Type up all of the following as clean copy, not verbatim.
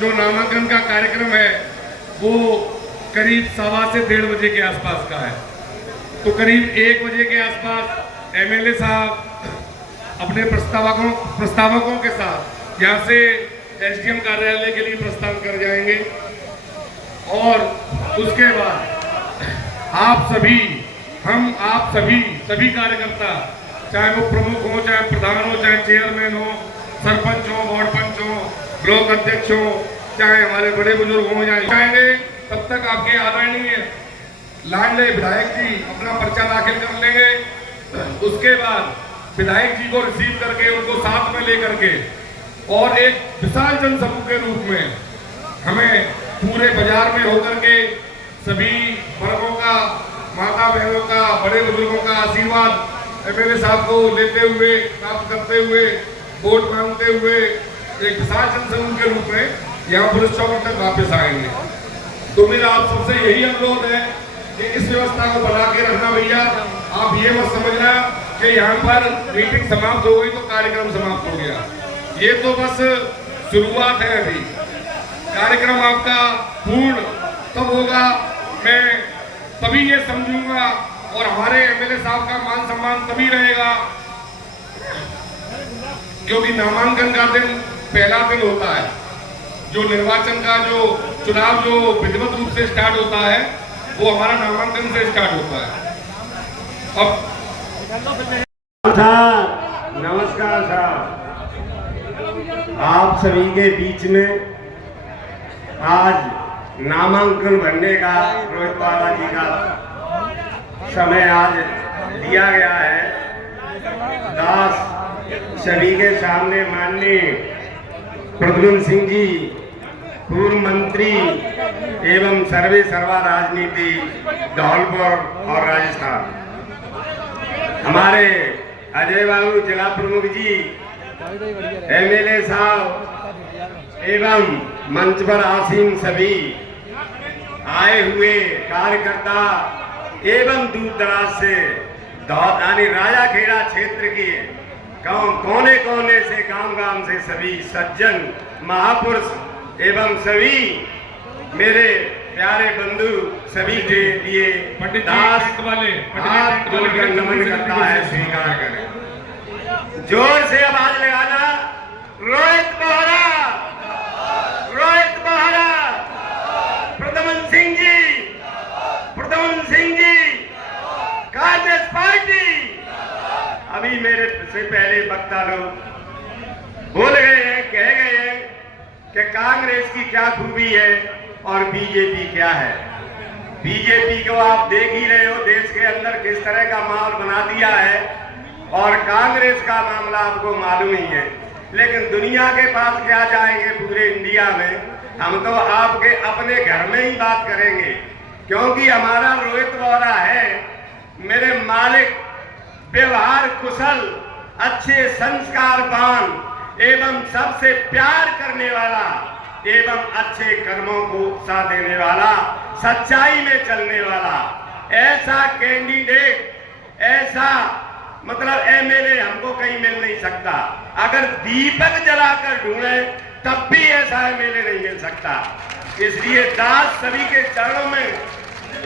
जो नामांकन का कार्यक्रम है वो करीब 1:15 से 1:30 बजे के आसपास का है। तो करीब 1 बजे के आसपास एमएलए साहब अपने प्रस्तावकों के साथ यहाँ से एसडीएम कार्यालय के लिए प्रस्थान कर जाएंगे और उसके बाद आप सभी कार्यकर्ता, चाहे वो प्रमुख हो, चाहे प्रधान हो, चाहे चेयरमैन हो, सरपंच हो, वार्ड पंच हो, ब्लॉक अध्यक्ष हो, चाहे हमारे बड़े बुजुर्ग हो, जाएंगे तब तक आपके आदरणीय लाडले विधायक जी अपना पर्चा दाखिल कर लेंगे। उसके बाद विधायक जी को रिसीव करके उनको साथ में लेकर के और एक विशाल जनसमूह के रूप में हमें पूरे बाजार में होकर के सभी वर्गों का, माता बहनों का, बड़े बुजुर्गों का आशीर्वाद एमएलए साहब को लेते हुए, प्राप्त करते हुए, वोट मांगते हुए एक विशाल जनसमूह के रूप में यहाँ पुलिस चौक तक वापस आएंगे। तो मेरा आप सबसे यही अनुरोध है कि इस व्यवस्था को बना के रखना। भैया आप ये मत समझना कि यहाँ पर मीटिंग समाप्त हो गई तो कार्यक्रम समाप्त हो गया। ये तो बस शुरुआत है। अभी कार्यक्रम आपका पूर्ण तब होगा, मैं तभी ये समझूंगा और हमारे एमएलए साहब का मान सम्मान तभी रहेगा क्योंकि नामांकन का दिन पहला दिन होता है। जो निर्वाचन का जो चुनाव जो विधिवत रूप से स्टार्ट होता है वो हमारा नामांकन से स्टार्ट होता है। अब नमस्कार साहब, आप सभी के बीच में आज नामांकन भरने का रोहित बाला जी का समय आज दिया गया है। दास सभी के सामने माननीय प्रद्युम्न सिंह जी, पूर्व मंत्री एवं सर्वे सर्वा राजनीति धौलपुर और राजस्थान, हमारे अजय बाबू जिला प्रमुख जी, एमएलए साहब एवं मंच पर आसीन सभी आए हुए कार्यकर्ता एवं दूर दराज से यानी राजाखेड़ा क्षेत्र के कोने कोने से, गांव से सभी सज्जन महापुरुष एवं सभी मेरे प्यारे बंधु सभी के लिए दास हाथ जोड़कर नमन करता है, स्वीकार करें। जोर से आवाज लगाना, रोहित बोहरा, रोहित बोहरा, प्रद्युम्न सिंह जी, प्रद्युम्न सिंह जी, कांग्रेस पार्टी। अभी मेरे से पहले वक्ता लोग बोल गए हैं, कह गए हैं कि कांग्रेस की क्या खूबी है और बीजेपी क्या है। बीजेपी को आप देख ही रहे हो, देश के अंदर किस तरह का माहौल बना दिया है, और कांग्रेस का मामला आपको मालूम ही है। लेकिन दुनिया के पास क्या जाएंगे, पूरे इंडिया में हम तो आपके अपने घर में ही बात करेंगे, क्योंकि हमारा रोहित बोहरा है मेरे मालिक, व्यवहार कुशल, अच्छे संस्कारवान एवं सबसे प्यार करने वाला एवं अच्छे कर्मों को उत्साह देने वाला, सच्चाई में चलने वाला ऐसा कैंडिडेट, ऐसा मतलब एमएलए हमको कहीं मिल नहीं सकता। अगर दीपक जलाकर ढूंढे तब भी ऐसा एमएलए नहीं मिल सकता। इसलिए दास सभी के चरणों में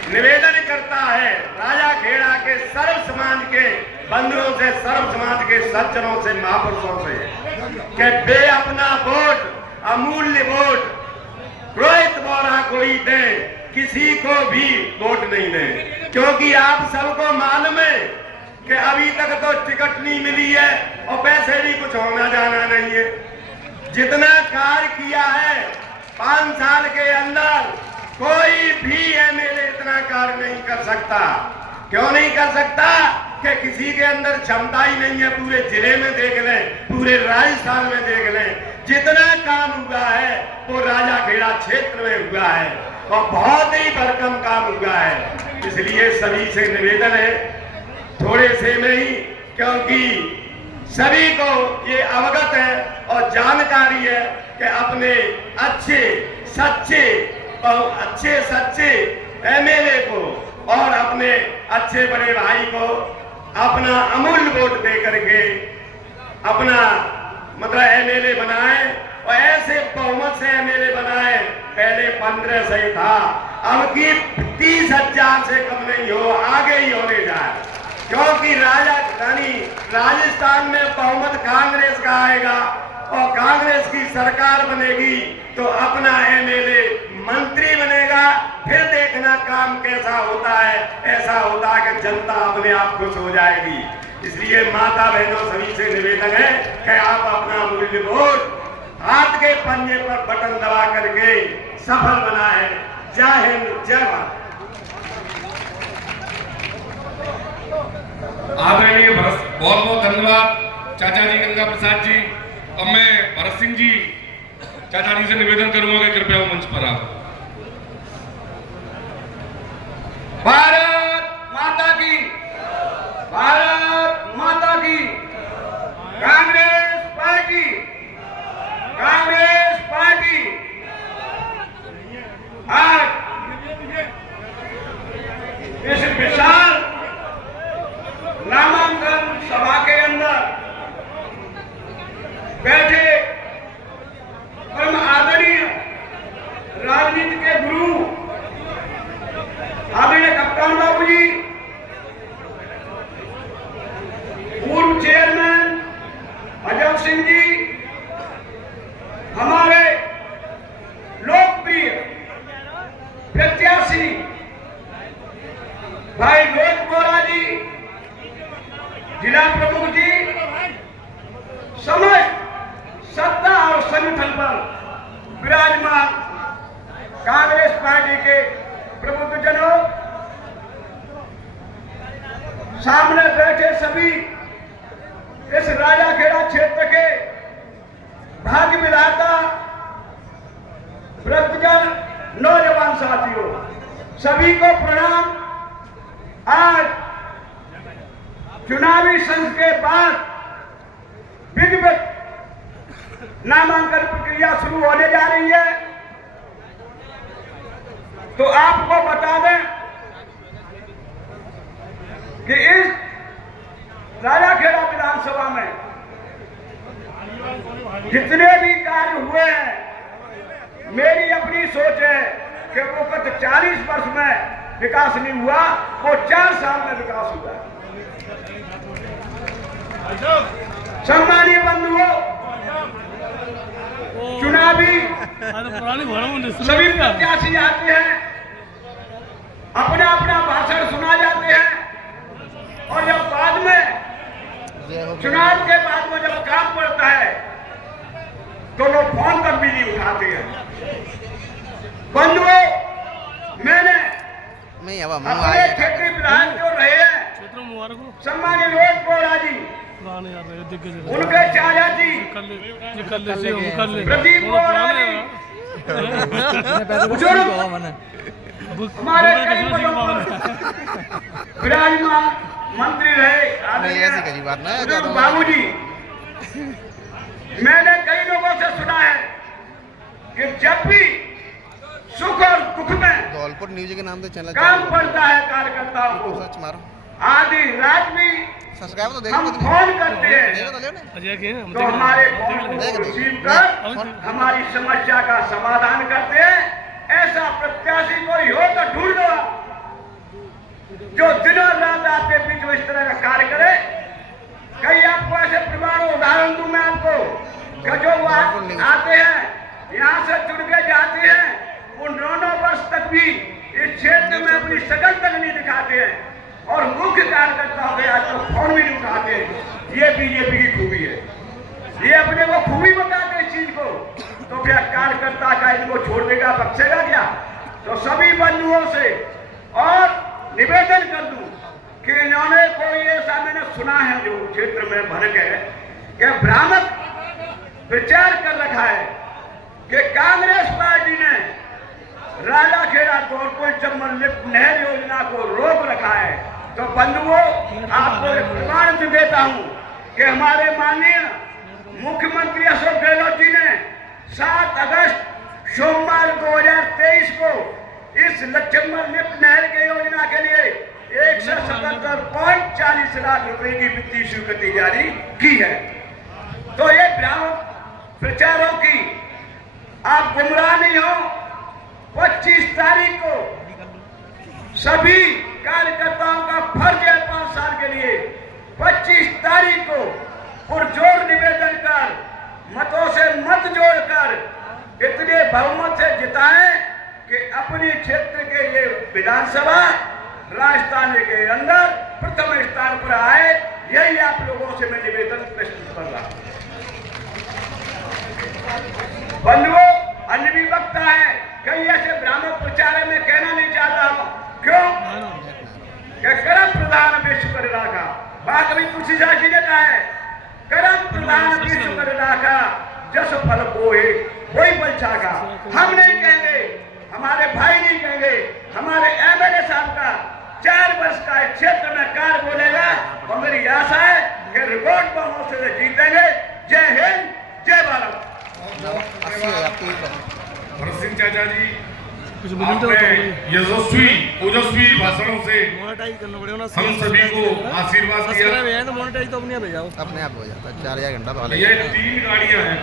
निवेदन करता है, राजाखेड़ा के सर्व समाज के बंधुओं से, सर्व समाज के सज्जनों से, महापुरुषों से कि वे अपना वोट, अमूल्य वोट रोहित बोहरा को ही दें, किसी को भी वोट नहीं दें। क्योंकि आप सबको मालूम है कि अभी तक तो टिकट नहीं मिली है और पैसे भी कुछ होना जाना नहीं है। जितना कार्य किया है 5 साल के अंदर कोई भी एमएलए इतना कार्य नहीं कर सकता। क्यों नहीं कर सकता? कि किसी के अंदर क्षमता ही नहीं है। पूरे जिले में देख लें, पूरे राजस्थान में देख लें, जितना काम हुआ है वो राजाखेड़ा क्षेत्र में हुआ है और बहुत ही भरकम काम हुआ है। इसलिए सभी से निवेदन है, थोड़े से में ही, क्योंकि सभी को ये अवगत है और जानकारी है कि अपने अच्छे सच्चे एमएलए को और अपने अच्छे बड़े भाई को अपना अमूल्य वोट दे करके अपना मतलब एमएलए बनाए और ऐसे बहुमत से एमएलए बनाए। पहले 1500 ही था, अब की 30,000 से कम नहीं हो, आगे ही होने जाए, क्योंकि राजस्थान में बहुमत कांग्रेस का आएगा और कांग्रेस की सरकार बनेगी तो अपना एमएलए मंत्री बनेगा। फिर देखना काम कैसा होता है। ऐसा होता है कि जनता अपने आप खुश हो जाएगी। इसलिए माता बहनों सभी से निवेदन है कि आप अपना मूल्य वोट हाथ के पन्ने पर बटन दबा करके सफल बनाएं। जय हिंद, जय भारत। आदरणीय बहुत बहुत धन्यवाद चाचा जी गंगा प्रसाद जी। अब मैं भरत सिंह जी चाचा जी से निवेदन करूंगा कि कृपया वो मंच पर आओ। भारत माता की, भारत माता की। कांग्रेस पार्टी, कांग्रेस पार्टी आज इस विशाल नामांकन सभा के अंदर बैठे परम आदरणीय राजनीति के गुरु आदरणीय कप्तान बाबू जी, पूर्व चेयरमैन अजय सिंह जी, हमारे लोकप्रिय प्रत्याशी भाई रोहित बोरा जी, जिला प्रमुख जी, समस्त सत्ता और संगठन पर विराजमान कांग्रेस पार्टी के प्रबुद्धजनों, सामने बैठे सभी इस राजाखेड़ा क्षेत्र के भाग्य विधाता वृद्धजन, नौजवान साथियों, सभी को प्रणाम। आज चुनावी संघ के बाद विधिवत नामांकन प्रक्रिया शुरू होने जा रही है। तो आपको बता दें कि इस राजाखेड़ा विधानसभा में जितने भी कार्य हुए हैं, मेरी अपनी सोच है कि वो गत 40 वर्ष में विकास नहीं हुआ, वो 4 साल में विकास हुआ। सम्मानीय बंधुओं, चुनावी सभी प्रत्याशी आते हैं, अपना अपना भाषण सुना जाते हैं और जब बाद में चुनाव के बाद में जब काम पड़ता है तो वो फोन तक भी नहीं उठाते हैं। बंधुओं, मैंने अपने क्षेत्रीय विधायक जो रहे हैं सम्मानीय रोहित बोरा जी, उनके चाचा जी प्रदीप बोरा जी, बुजुर्ग हमारे कई पदों पर विराजमान मंत्री रहे बुजुर्ग बाबू जी। मैंने कई लोगों से सुना है कि जब भी सुख और दुख में धौलपुर न्यूज के नाम से चैनल काम पड़ता है कार्यकर्ताओं को, सर्च मारो, आधी रात भी सब्सक्राइब तो हम देखो, फोन करते हैं तो हमारे फोन को रिसीव कर हमारी समस्या का समाधान करते हैं। ऐसा प्रत्याशी कोई हो तो ढूंढ दो जो दिनों रात आपके बीच में इस तरह का कार्य करे। कई आपको ऐसे परिवारों उदाहरण दूं मैं आपको कि जो आते हैं यहाँ से जुड़ के जाते हैं, उन 9 वर्ष तक भी इस क्षेत्र में अपनी शकल तक नहीं दिखाते हैं और मुख्य कार्यकर्ता हो गया तो फोन भी नहीं उठाते। ये बीजेपी की खूबी है, ये अपने को खूबी बताते हैं इस चीज को। तो क्या कार्यकर्ता का इनको छोड़ देगा, बख्शेगा क्या? तो सभी बंधुओं से और निवेदन कर दूं कि इन्होंने कोई ऐसा मैंने सुना है जो क्षेत्र में भर गए कि भ्रामक प्रचार कर रखा है कि कांग्रेस पार्टी ने राजाखेड़ा धौलपुर चंबल लिफ्ट नहर योजना को रोक रखा है। तो बंधुओं, आपको एक प्रमाण देता हूं कि हमारे माननीय मुख्यमंत्री अशोक गहलोत जी ने 7 अगस्त सोमवार 2023 को इस चंबल लिफ्ट नहर के योजना के लिए 177.40 लाख रुपए की वित्तीय स्वीकृति जारी की है। तो ये भ्रामक प्रचारों की आप गुमराह नहीं हो, 25 तारीख को सभी कार्यकर्ताओं का फर्ज है 5 साल के लिए 25 तारीख को पुरजोर निवेदन कर मतों से मत जोड़कर इतने बहुमत से जिताएं कि अपने क्षेत्र के लिए विधानसभा राजस्थान के अंदर प्रथम स्थान पर आए। यही आप लोगों से मैं निवेदन प्रस्तुत कर रहा हूं। बंधुओं, अन्य भी वक्ता है, कई ऐसे ब्राह्मण प्रचार में कहना नहीं चाहता हूं। क्यों? कि कर्म प्रधान विश्व कर राखा, बात भी तुलसी जी ने कहा है, कर्म प्रधान विश्व कर राखा, जस फल कोई बल छाका। हम नहीं कहेंगे, हमारे भाई नहीं कहेंगे, हमारे एमएलए साहब का 4 वर्ष का क्षेत्र में कार्य बोलेगा और मेरी आशा है कि रिकॉर्ड बहुमत से जीतेंगे। जय हिंद, जय भारत। भरत सिंह चाचा जी, आपने यशस्वी ओजस्वी भाषणों से हम सभी को आशीर्वाद दिया। अपने आप हो जाता है, 4 घंटा पहले। ये 3 गाड़ियां हैं।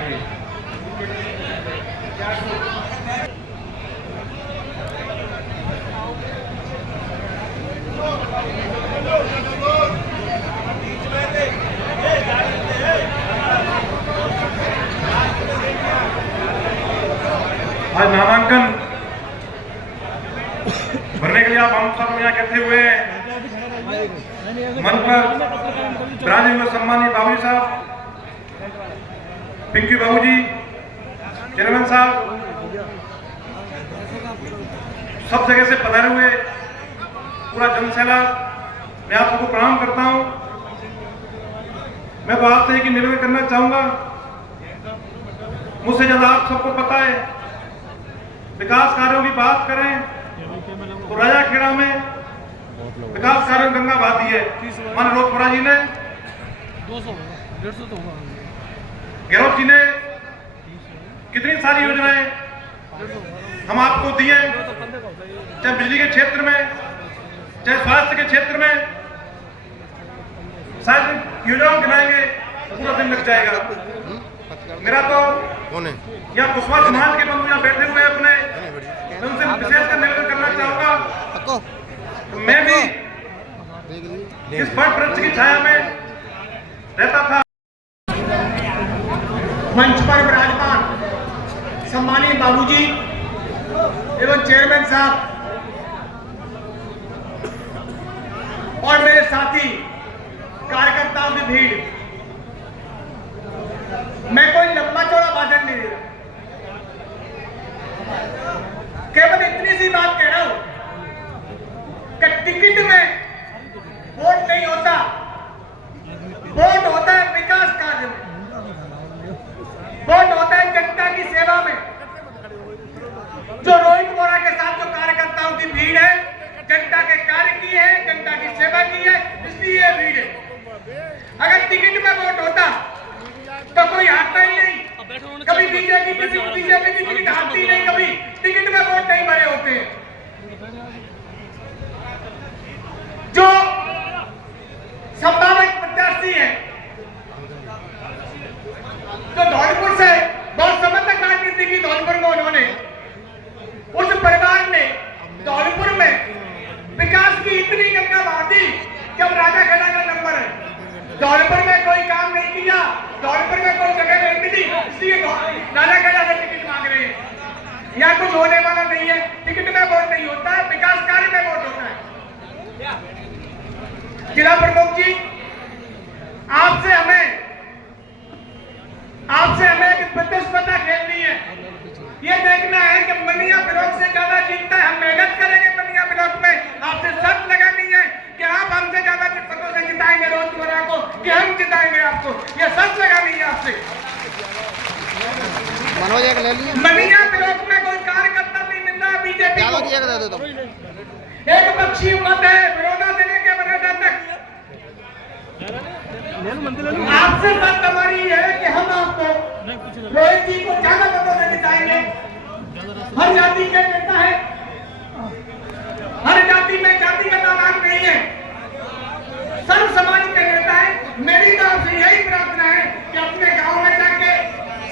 आज नामांकन भरने के लिए आप हम सब यहाँ इकट्ठे हुए हैं। मन पर विराजे हुए सम्मानित बाबूजी साहब, पिंकी बाबूजी, चेयरमैन साहब, सब जगह से पधारे हुए पूरा जनसैलाब, मैं आप सबको प्रणाम करता हूं। मैं तो आपसे एक निवेदन करना चाहूंगा, मुझसे ज्यादा आप सबको पता है, विकास कार्यों की बात करें तो राजाखेड़ा में विकास कार्यों गंगा बहाती है। मान लोकपुरा जी ने 200-150 तो गहलोत जी ने कितनी सारी योजनाएं हम आपको दिए, चाहे बिजली के क्षेत्र में, चाहे स्वास्थ्य के क्षेत्र में, शायद योजनाओं गिनाएंगे पूरा दिन लग जाएगा। मेरा तो यहाँ कुशवाहा समाज के बंधु यहाँ बैठे हुए अपने, मैं उनसे विशेषकर निवेदन करना चाहूंगा, मैं भी इस बड़ वृक्ष की छाया में रहता था। मंच पर विराजमान सम्मानीय बाबूजी एवं चेयरमैन साहब और मेरे साथी कार्यकर्ताओं की भीड़, मैं कोई लंबा चौड़ा भाषण नहीं दे रहा, केवल इतनी सी बात कह रहा हूं कि टिकट में वोट नहीं होता, वोट होता है विकास कार्य में, वोट होता है जनता की सेवा में। जो रोहित बोरा के साथ जो कार्यकर्ताओं की भीड़ है, जनता के कार्य की है, जनता की सेवा की है, इसलिए ये भीड़ है। अगर टिकट में वोट होता तो कोई हारता ही नहीं, कभी बीजेपी की टिकट हारती नहीं, कभी टिकट में वोट नहीं भरे होते हैं। जो संभावित प्रत्याशी है, तो धौलपुर से बहुत समय तक राजनीति की, धौलपुर में उन्होंने, उस परिवार ने धौलपुर में विकास की इतनी गंगा बहाती जब राजाखेड़ा का नंबर है। धौलपुर में कोई काम नहीं किया, धौलपुर में कोई जगह नहीं मिली, इसलिए राजाखेड़ा से टिकट मांग रहे हैं। यहाँ कुछ होने वाला नहीं है, टिकट में वोट नहीं होता है, विकास कार्य में वोट होता है। जिला प्रमुख जी, आपसे हमें एक प्रतिस्पर्धा खेलनी है। ये देखना है कि मनिया ब्लॉक से ज्यादा जीतता है, हम मेहनत करेंगे मनिया ब्लॉक में। आपसे शर्त लगानी है कि आप हमसे ज्यादा चित्रकों से जिताएंगे रोजमर्रा को, कि हम जिताएंगे आपको, ये शर्त लगानी है आपसे। मनिया ब्लॉक में कोई कार्यकर्ता नहीं मिल रहा बीजेपी को, एक पक्षी मत है बड़ौदा से लेकर बड़ौदा तक। आपसे बात हमारी है कि हम आपको रोहित जी को ज्यादा मतों से जिताएंगे। हर जाति के नेता है, हर जाति में जाति का नाम नहीं है, सर्व समाज के नेता है। मेरी तरफ से यही प्रार्थना है कि अपने गांव में जाके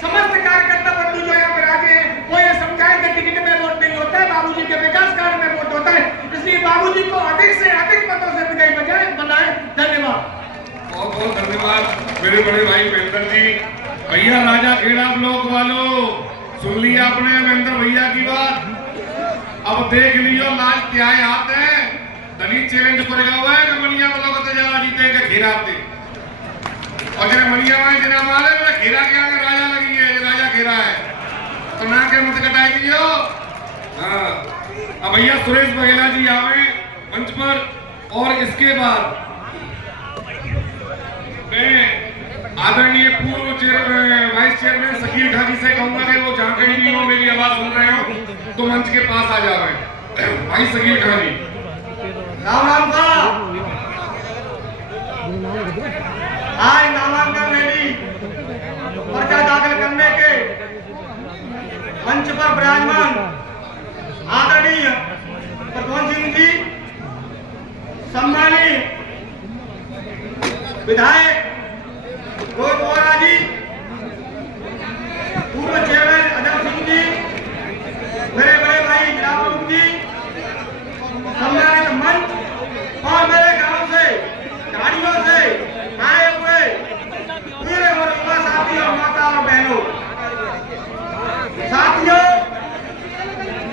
समस्त कार्यकर्ता बंधु जो यहाँ पर आगे हैं, वो ये समझाएं कि टिकट में वोट नहीं होता है, बाबूजी को अधिक से अधिक मतों से विजयी बनाए। धन्यवाद। बहुत बहुत धन्यवाद मेरे बड़े भाई महेंद्र जी। भैया राजा खेड़ा ब्लॉक वालों, सुन लिया आपने महेंद्र भैया की बात। अब देख लियो लास्ट क्या है आते हैं धनी चैलेंज करेगा हुआ है कि मनिया ब्लॉक तो ज्यादा जीतेगा खेड़ा आते और जरा मनिया में जना मारे मेरा खेड़ा के आगे राजा लगी है, राजा खेड़ा है तो ना के मत कटाई दियो। हाँ अब भैया सुरेश बघेला जी आवे मंच पर और इसके बाद मैं आदरणीय पूर्व वाइस चेयरमैन शकील खान जी से कहूंगा कि वो जहां कहीं भी हो मेरी आवाज सुन रहे हो तो मंच के पास आ जावे। भाई शकील खान जी। राम राम साहब। आज नामांकन रैली पर्चा दाखिल करने के मंच पर विराजमान आदरणीय प्रद्युम्न सिंह जी, सम्मानित विधायक रोहित बोहरा जी, पूर्व चेयरमैन अजय सिंह जी, मेरे बड़े भाई जिला प्रमुख जी, सम्मानित मंच और मेरे गांव से गाड़ियों से आए हुए पूरे और युवा साथी और माता और बहनों, साथियों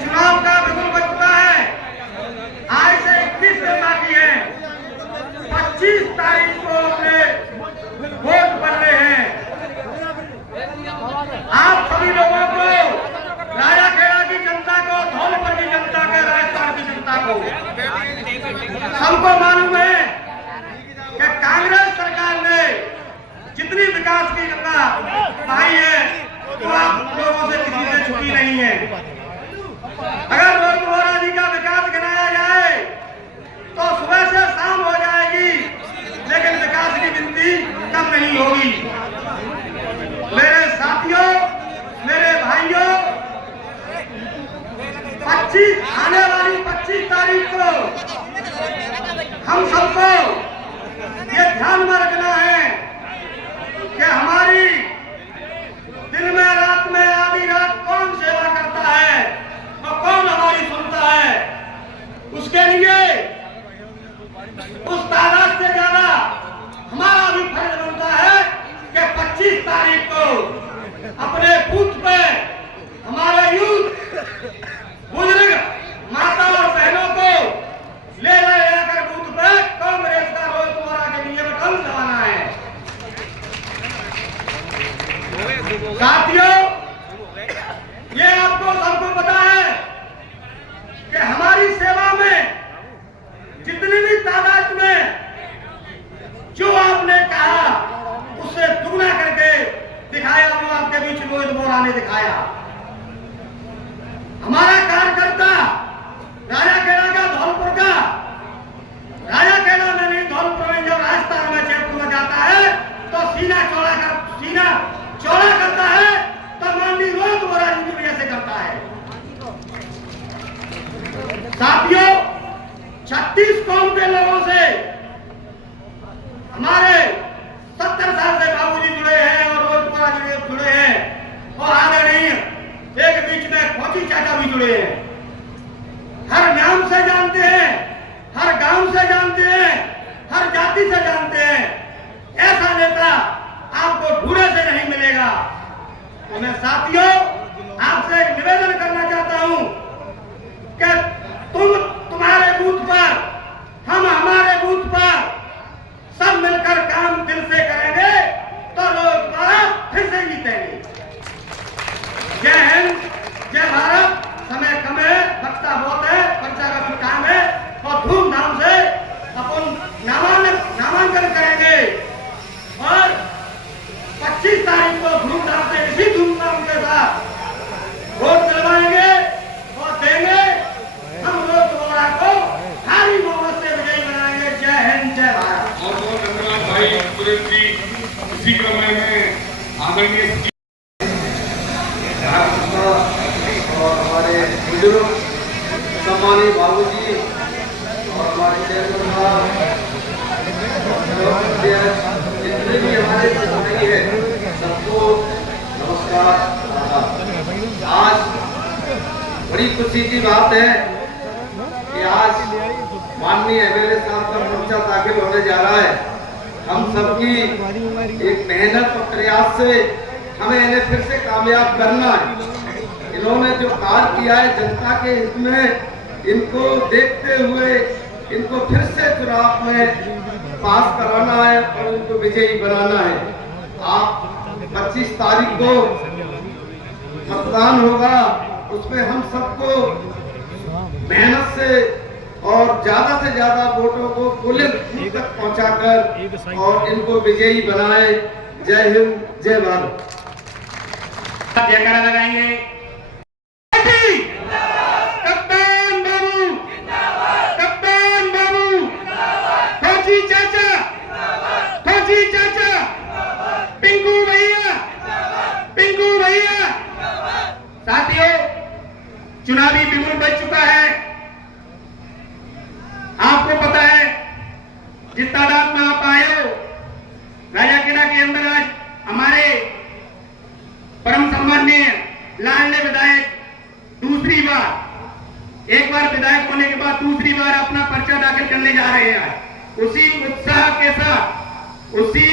चुनाव का बिल्कुल बच चुका है। आज से 21 दिन बाकी है। 25 तारीख को अपने वोट पड़ने हैं। आप सभी लोगों को, राजाखेड़ा की जनता को, धौलपुर की जनता के, राजस्थान की जनता को सबको मालूम है कि कांग्रेस सरकार ने जितनी विकास की गंगा बहाई है तो आप लोगों से किसी से छुपी नहीं है। अगर रोहित बोहरा जी का विकास गिनाया जाए तो सुबह से शाम हो जाएगी, लेकिन विकास की गिनती कम नहीं होगी। मेरे साथियों, मेरे भाइयों, 25 आने वाली 25 तारीख को हम सबको ये ध्यान में रखना है कि हमारी दिन में रात में आधी रात कौन सेवा करता है और कौन हमारी सुनता है। उसके लिए उस तादाद से ज्यादा हमारा भी फर्ज बनता है कि 25 तारीख को अपने बूथ पे हमारे यूथ, बुजुर्ग, माता और बहनों को ले जाकर बूथ पे कांग्रेस का रोहित बोहरा के लिए बटन दबाना है। साथियों, ये आपको सबको पता है कि हमारी सेवा में जितनी भी तादाद में जो आपने कहा उससे दुगना करके दिखाया, वो आपके बीच रोहित बोहरा ने दिखाया। हमारा कार्यकर्ता राजाखेड़ा का, धौलपुर का, राजाखेड़ा में नहीं धौलपुर में जब राजस्थान में जयपुर में जाता है तो सीना चौड़ा करता है तो माननीय रोहित बोहरा जी की वजह से करता है। साथियों, 36 कौम के लोगों से हमारे 70 साल से बाबूजी जुड़े हैं और रोहित बोहरा जी जुड़े हैं और आदरणीय एक बीच में खोची चाचा भी जुड़े हैं। हर नाम से जानते हैं, हर गांव से जानते हैं, हर जाति से जानते हैं। ऐसा नेता आपको ढूंढे से नहीं मिलेगा। तो मैं साथियों आपसे एक निवेदन करना चाहता हूं कि तुम्हारे बूथ पर, हम हमारे बूथ पर सब मिलकर काम दिल से करेंगे तो रोहित बोहरा फिर से जीतेंगे। जय हिंद, जय भारत। समय कम है, बक्ता बहुत है, पर्चा का भी काम है और धूमधाम से अपन नामांकन करेंगे और 25 तारीख को धूमधाम से, इसी धूमधाम के साथ वोट दिलवाएंगे और देंगे। हम रोहित बोहरा को भारी बहुमत से विजयी बनाएंगे। जय हिंद, जय भारत। बहुत बहुत धन्यवाद भाई सुरेश जी। इसी क्रम में आदरणीय और हमारे बुजुर्ग सम्मानित बाबूजी और हमारे चेयरमैन साहब, जितने भी हमारे भाई है सबको नमस्कार। आज बड़ी खुशी की बात है कि आज माननीय एमएलए साहब का पर्चा दाखिल होने जा रहा है। हम सबकी एक मेहनत और प्रयास से हमें इन्हें फिर से कामयाब करना है। इन्होंने जो कार्य किया है जनता के हित में, इनको देखते हुए इनको फिर से चुनाव में पास कराना है और इनको विजयी बनाना है। आप 25 तारीख को मतदान होगा, उसमें हम सबको मेहनत से और ज्यादा से ज्यादा वोटों को पोलिंग बूथ तक पहुंचाकर और इनको विजयी बनाए। जय हिंद, जय भारत। जयकारा लगाएंगे। कप्तान बाबू, कप्तान बाबू, फौजी चाचा, फौजी चाचा, पिंकू भैया, पिंकू भैया। साथियों, चुनावी बिगुल बज चुका है। आपको पता है जिस तादाद में आप आए हो, राजाखेड़ा के अंदर आज हमारे परम सम्माननीय लाडले विधायक दूसरी बार, एक बार विधायक होने के बाद दूसरी बार अपना पर्चा दाखिल करने जा रहे हैं। उसी उत्साह के साथ, उसी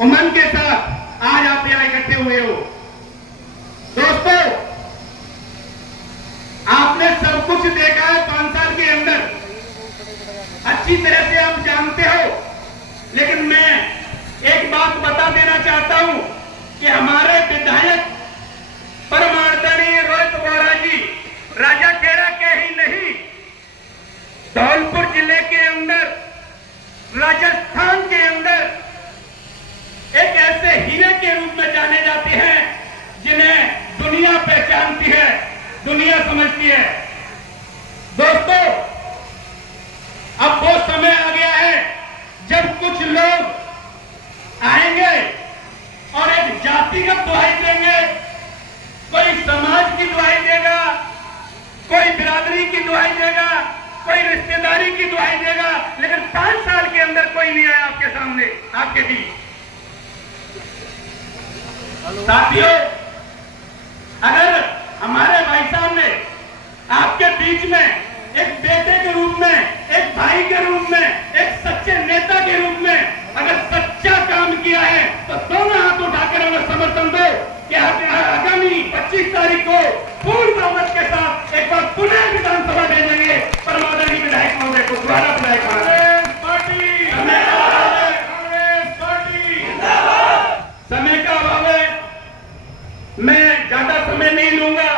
उमंग के साथ आज आप यहां इकट्ठे हुए हो। दोस्तों, आपने सब कुछ देखा है 5 साल के अंदर, अच्छी तरह से आप जानते हो, लेकिन मैं एक बात बता देना चाहता हूं कि हमारे विधायक परम आदरणीय रोहित बोहरा जी राजाखेड़ा के ही नहीं, धौलपुर जिले के अंदर, राजस्थान के अंदर एक ऐसे हीरे के रूप में जाने जाते हैं जिन्हें दुनिया पहचानती है, दुनिया समझती है। दोस्तों, अब वो समय आ गया है जब कुछ लोग आएंगे और एक जातिगत दुहाई देंगे, कोई समाज की दुहाई देगा, कोई बिरादरी की दुहाई देगा, कोई रिश्तेदारी की दुहाई देगा, लेकिन 5 साल के अंदर कोई नहीं आया आपके सामने, आपके बीच। साथियों, अगर हमारे भाई साहब ने आपके बीच में एक बेटे के रूप में, एक भाई के रूप में, एक सच्चे नेता के रूप में अगर सच्चा काम किया है तो दोनों हाथ उठाकर हमें समर्थन दो कि आगामी 25 तारीख को पूर्ण बहुमत के साथ एक बार पुनः विधानसभा भेजेंगे परमादरणीय विधायक महोदय को, द्वारा विधायक समय का अभाव है, मैं ज्यादा समय नहीं लूंगा,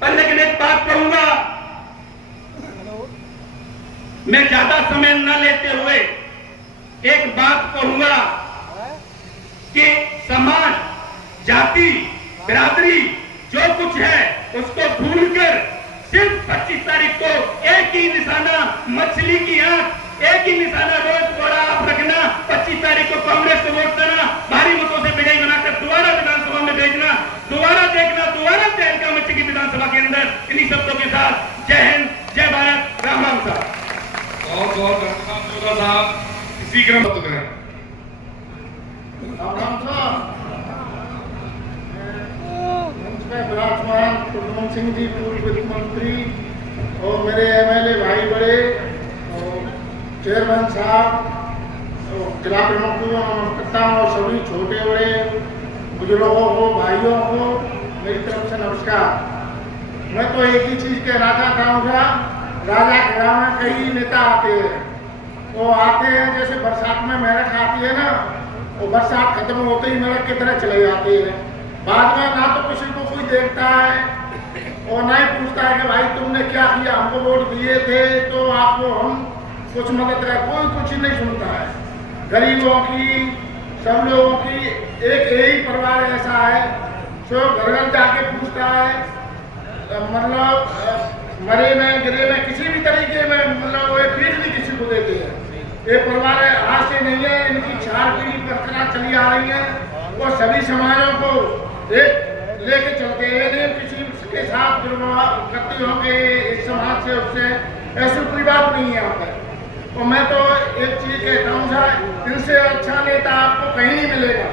पर लेकिन एक बात कहूंगा, मैं ज्यादा समय न लेते हुए एक बात कहूंगा कि समाज, जाति, बिरादरी जो कुछ है उसको भूलकर सिर्फ 25 तारीख को एक ही निशाना मछली की आंख, एक ही निशाना रोहित बोहरा आप रखना। 25 तारीख को कांग्रेस को वोट देना, भारी मतों से विजयी बनाकर दोबारा विधानसभा में भेजना, दोबारा देखना, दोबारा तहलका मचेगी विधानसभा के अंदर। इन्हीं शब्दों के साथ जय हिंद, जय भारत, राम राम साहब। बहुत बहुत धन्यवाद साहब, इसी क्रम में करें। विराजमान कुलवंत सिंह जी पूर्व वित्त मंत्री और मेरे एमएलए भाई बड़े और चेयरमैन साहब और जिला प्रमुखों और सभी छोटे बड़े बुजुर्गों को, भाइयों को मेरी तरफ से नमस्कार। मैं तो एक ही चीज कहना चाहता हूँ, राजाखेड़ा में कई नेता आते हैं, वो आते हैं जैसे बरसात में मेढक आती है ना, वो बरसात खत्म होते ही मेढक की तरह चले जाते हैं। बाद में ना तो किसी को कोई देखता है और ना ही पूछता है कि भाई तुमने क्या किया, हमको वोट दिए थे तो आपको हम कुछ मदद करें, कोई कुछ ही नहीं सुनता है। गरीबों की, सब लोगों की एक यही परिवार ऐसा है जो घर घर जाके पूछता है, मतलब मरे में गिरे में किसी भी तरीके में, मतलब वो पीठ नहीं किसी को देते हैं। ये परिवार आज से नहीं है, इनकी 4 पीढ़ी बरकरार चली आ रही है। वो सभी समाजों को एक लेके चलते हैं, नहीं किसी के साथ करते हो कि इस समाज से उससे, ऐसी कोई बात नहीं है यहाँ पर। तो मैं तो एक चीज कहता हूँ सर, इनसे अच्छा नेता आपको कहीं नहीं मिलेगा।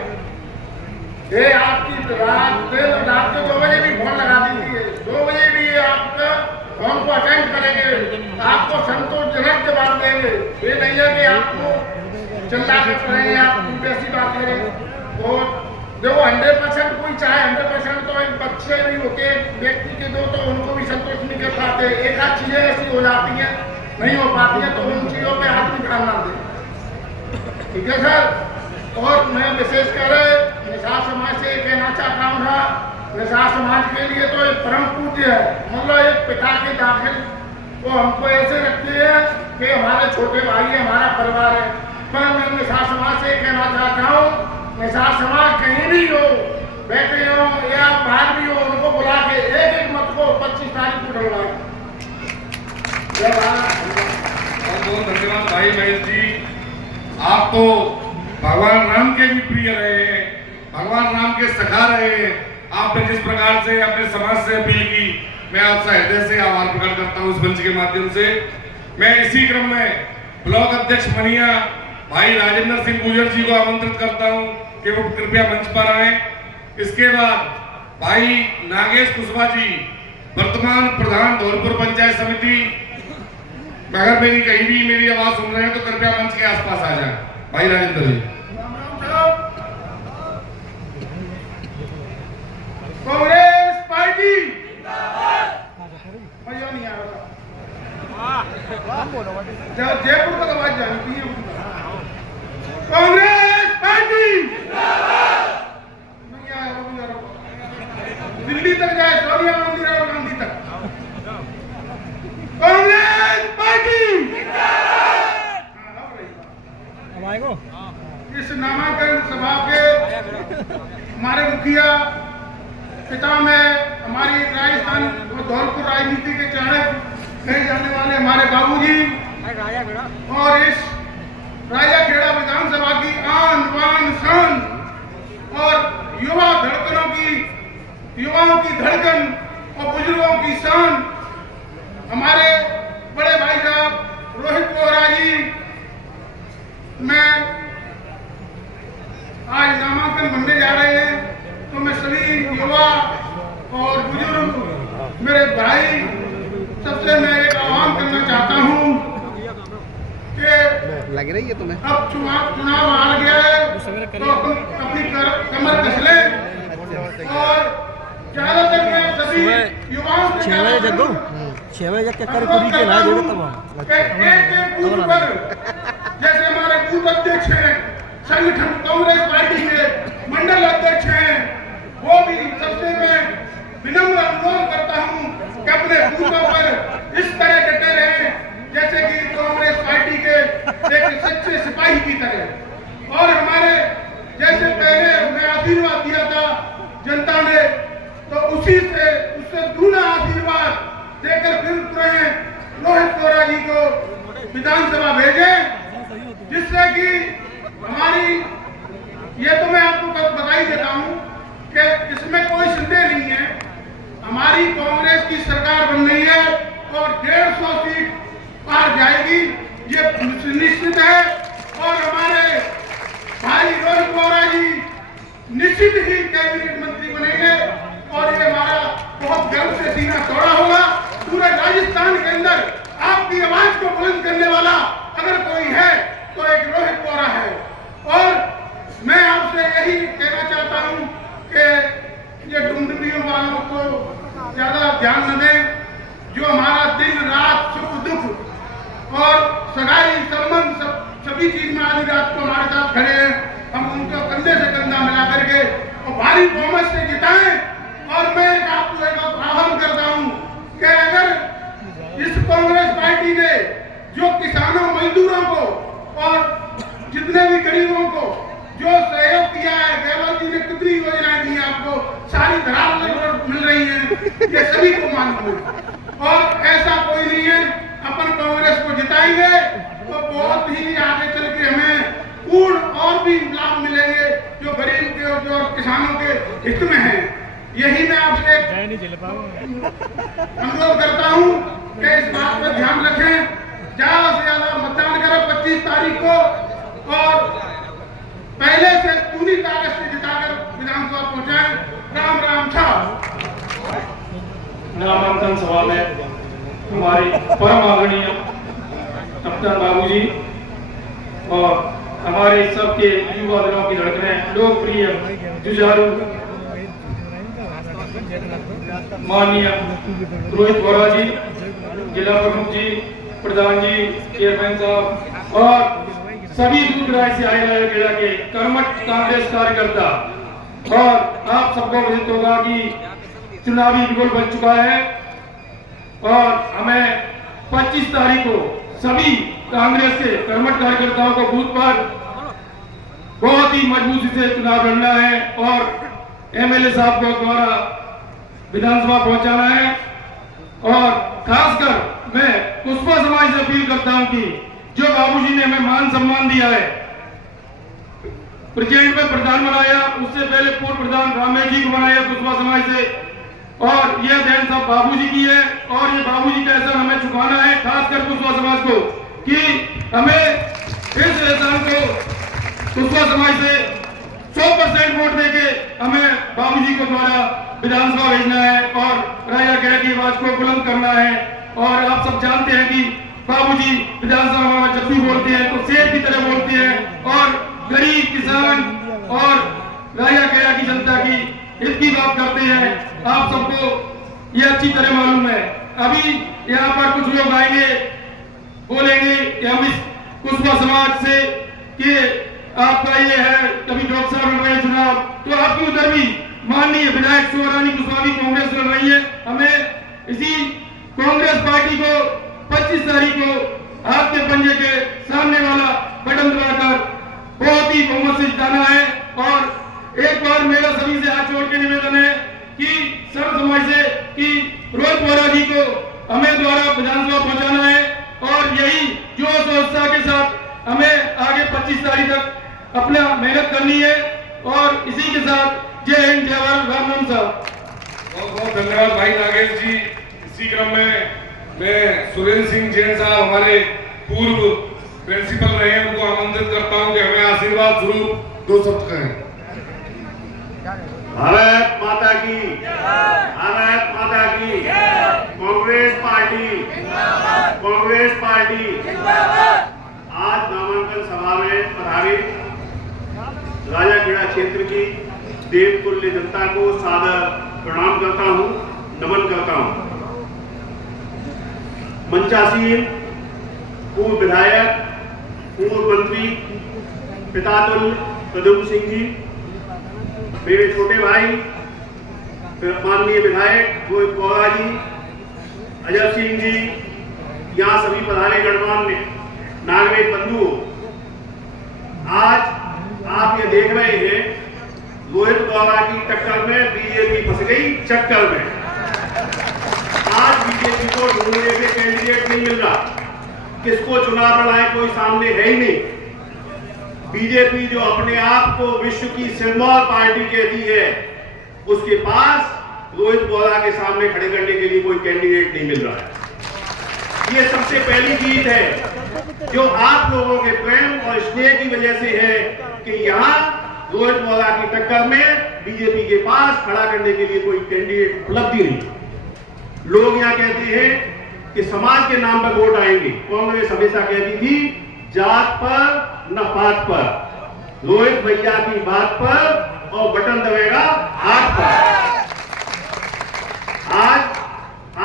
ये आपकी रात के 2 बजे भी फोन लगा दीजिए, 2 बजे भी आपका फोन को अटेंड करेंगे, कर रहे हैं आप, उल्टी ऐसी बात करें। और देखो 100% कोई चाहे 100% तो एक बच्चे भी होते व्यक्ति के दो, तो उनको भी संतुष्ट नहीं कर पाते। एक आध चीजें ऐसी हो जाती हैं, नहीं हो पाती है, तो उन चीजों पे हाथ नहीं डालना दे। ठीक है सर। और मैं विशेष कर निसार समाज से कहना चाहता हूँ ना, निसार समाज के लिए तो एक परम पूज्य है, मतलब एक पिता के दाखिल वो हमको ऐसे रखते हैं कि हमारे छोटे भाई है, हमारा परिवार है। पर मैं निसार समाज से कहना चाहता हूँ, निसार समाज कहीं भी हो, बैठे हो या बाहर भी हो, उनको बुला के एक एक मत को 25 तारीख को डलवाएं। बहुत बहुत धन्यवाद भाई महेश जी। आप तो भगवान राम के भी प्रिय रहे हैं, भगवान राम के सखा रहे हैं। आपने जिस प्रकार से अपने समाज से अपील की, मैं आपसे हृदय से आभार प्रकट करता हूं इस मंच के माध्यम से। मैं इसी क्रम में ब्लॉक अध्यक्ष मनिया भाई राजेंद्र सिंह गुजर जी को आमंत्रित करता हूं कि वो कृपया मंच पर आए। इसके बाद भाई नागेश कुशवाहा जी, वर्तमान प्रधान धौलपुर पंचायत समिति, अगर मेरी कहीं भी मेरी आवाज सुन रहे हैं तो कृपया मंच के आसपास आ जाएं। भाई राजेंद्र जी। कांग्रेस पार्टी मजा नहीं आ रहा, जयपुर तक आवाज जानती है। कांग्रेस पार्टी नहीं आया, दिल्ली तक जाए, सोनिया गांधी, राहुल गांधी तक। कांग्रेस पार्टी इस नामांकन सभा के हमारे मुखिया पिता में हमारी राजस्थान और धौलपुर राजनीति के चाणक्य कहे जाने वाले हमारे बाबूजी, और इस राजाखेड़ा विधानसभा की आन बान शान और युवा धड़कनों की, युवाओं की धड़कन और बुजुर्गों की शान हमारे बड़े भाई साहब रोहित बोहरा जी, मैं आज नामांकन भरने जा रहे हैं, तो मैं सभी युवा और बुजुर्ग मेरे भाई सबसे मैं एक आह्वान करना चाहता हूँ कि लग रही है तुम्हें, अब चुनाव आ गया है तो अपनी कमर कस लें। और ज्यादातर मैं सभी युवाओं से 6 बजे जग दो, 6 बजे जग के कर पूरी के ना दे तब एक बूथ पर जैसे हमारे बूथ अध्यक्ष हैं, संगठन कांग्रेस पार्टी के मंडल अध्यक्ष हैं, वो भी सबसे मैं विनम्र अनुरोध करता हूं कि अपने बूथों पर इस तरह डटे रहें जैसे कि कांग्रेस पार्टी के एक सच्चे सिपाही की तरह। और हमारे जैसे पहले मैं आशीर्वाद दिया था जनता ने, तो उससे दूना आशीर्वाद देकर फिर तुरंत रोहित बोहरा जी को विधानसभा भेजें, जिससे कि हमारी, ये तो मैं आपको बधाई देता हूं कि इसमें कोई संदेह नहीं है, हमारी कांग्रेस की सरकार बन रही है और 150 सीट पार जाएगी, ये निश्चित है। और हमारे भाई रोहित बोहरा जी निश्चित ही कैबिनेट मंत्री बनेंगे और ये हमारा बहुत गर्व से सीना चौड़ा होगा। पूरे राजस्थान के अंदर आपकी आवाज को बुलंद करने वाला अगर कोई है तो एक रोहित बोहरा है। और मैं आपसे यही कहना चाहता हूं कि ये डुमडुमियों वालों को ज्यादा ध्यान न दें, जो हमारा दिन रात सुख दुख और सगाई संबंध सभी चीज में आधी रात को हमारे साथ खड़े हैं, हम उनको कंधे से कंधा मिला करके और भारी बहुमत से जिताएं। और मैं आपको एक आह्वान करता हूं कि अगर इस कांग्रेस पार्टी ने जो किसानों मजदूरों को और जितने भी गरीबों को जो सहयोग किया है, गहलोत जी ने कितनी योजनाएं दी आपको, सारी धरातल मिल रही है, ये सभी को मालूम है। और ऐसा कोई नहीं है, अपन कांग्रेस को जिताएंगे तो बहुत ही आगे चल के हमें पूर्ण और भी लाभ मिलेंगे जो गरीब के और जो किसानों के हित में है। यही मैं आपसे अनुरोध करता हूं कि इस बात पर ध्यान रखें, ज्यादा से ज्यादा मतदान करें 25 तारीख को और पहले से पूरी ताकत से जिताकर विधानसभा पहुंचाएं। राम राम था। नामांकन सभा में हमारी परम आदरणीय कप्तान बाबूजी और हमारे सबके युवा दिनों की धड़कने लोकप्रिय जुझारू माननीय रोहित बोरा जी, जिला प्रमुख जी, प्रधान जी, चेयरमैन साहब और सभी दूर दराज से आए हुए खेड़ा के कर्मठ कांग्रेस कार्यकर्ता, और आप सबको विदित होगा कि चुनावी माहौल बन चुका है और हमें 25 तारीख को सभी कांग्रेस के कर्मठ कार्यकर्ताओं को बूथ पर बहुत ही मजबूती से चुनाव लड़ना है और एमएलए साहब को द्वारा विधानसभा पहुंचाना है। और खासकर मैं कुशवा समाज से अपील करता हूं कि जो बाबूजी ने हमें मान सम्मान दिया है, प्रेसिडेंट में प्रधान बनाया, उससे पहले पूर्व प्रधान रामेश जी को बनाया कुशवा समाज से, और यह देन सब बाबूजी की है और ये बाबूजी का एहसान हमें चुकाना है, खासकर कुशवा समाज को, कि हमें इस एहसान को कुशवा समाज से 100% वोट देके हमें बाबूजी को द्वारा विधानसभा भेजना है और राजा खेड़ा की आवाज को बुलंद करना है। और आप सब जानते हैं कि बाबूजी विधानसभा में जब भी बोलते हैं तो शेर की तरह बोलते हैं और गरीब किसान और राजा खेड़ा की जनता की हित की बात करते हैं। आप सबको ये अच्छी तरह मालूम है। अभी यहाँ पर कुछ लोग आएंगे, बोलेंगे कि हम इस कुशवा समाज से कि आपका ये है, कभी डॉक्टर साहब लड़ रहे चुनाव, तो आपकी उधर भी माननीय विधायक शिवरानी कुशवाहा कांग्रेस लड़ रही है। हमें इसी कांग्रेस पार्टी को 25 तारीख को हाथ के पंजे के सामने वाला बटन दबाकर बहुत ही बहुमत से जिताना है। और एक बार मेरा सभी से हाथ जोड़ के निवेदन है कि सर्व समाज से कि रोहित बोरा जी को हमें द्वारा विधानसभा पहुंचाना है और यही जोश और उत्साह के साथ हमें आगे 25 तारीख तक अपना मेहनत करनी है। और इसी के साथ जय हिंद, जय भारत, राम नाम साहब। बहुत बहुत धन्यवाद भाई नागेश जी। इसी क्रम में मैं सुरेंद्र सिंह जैन साहब हमारे पूर्व प्रिंसिपल रहे हैं, उनको आमंत्रित करता हूं कि हमें आशीर्वाद स्वरूप 2 शब्द कहें। भारत माता की, भारत माता की, कांग्रेस पार्टी, कांग्रेस पार्टी। आज नामांकन सभा में पधारे राजा खेड़ा क्षेत्र की देवतुल्य जनता को सादर प्रणाम करता हूं, नमन करता हूं। मंचासीन पूर्व विधायक, पूर्व मंत्री पितातुल्य प्रद्युम्न सिंह जी, मेरे छोटे भाई माननीय विधायक रोहित बोरा जी, अजय सिंह जी, यहाँ सभी पधारे गणमान्य नागरिक बंधु, आज आप ये देख रहे हैं रोहित बोरा की टक्कर में बीजेपी फंस गई चक्कर में। आज बीजेपी को ढूंढने के कैंडिडेट नहीं मिल रहा, किसको चुनाव लड़ाए कोई सामने है ही नहीं। बीजेपी जो अपने आप को विश्व की सिरमौर पार्टी कहती है, उसके पास रोहित बोरा के सामने खड़े करने के लिए कोई कैंडिडेट नहीं मिल रहा है। ये सबसे पहली जीत है जो आप लोगों के प्रेम और स्नेह की वजह से है कि यहाँ रोहित बोरा की टक्कर में बीजेपी के पास खड़ा करने के लिए कोई कैंडिडेट उपलब्ध ही नहीं। लोग यहाँ कहते हैं कि समाज के नाम पर वोट आएंगे। कांग्रेस हमेशा कहती थी जात पर न पात पर, रोहित भैया की बात पर और बटन दबेगा हाथ पर। आज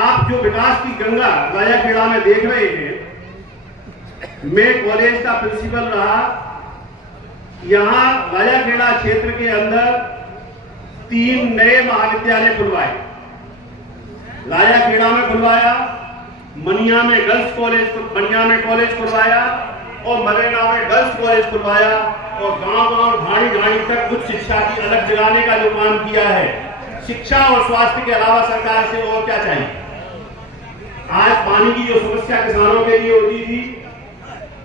आप जो विकास की गंगा राजा खेड़ा में देख रहे हैं, मैं कॉलेज का प्रिंसिपल रहा। यहाँ राजा खेड़ा क्षेत्र के अंदर 3 नए महाविद्यालय खुलवाए। राजा खेड़ा में खुलवाया, मनिया में गर्ल्स कॉलेज, मनिया में कॉलेज खुलवाया और मरेना में गर्ल्स कॉलेज खुलवाया और गांव-गांव घाड़ी-घाड़ी तक उच्च शिक्षा की अलग जगाने का जो काम किया है। शिक्षा और स्वास्थ्य के अलावा सरकार से और क्या चाहिए। आज पानी की जो समस्या किसानों के लिए होती थी,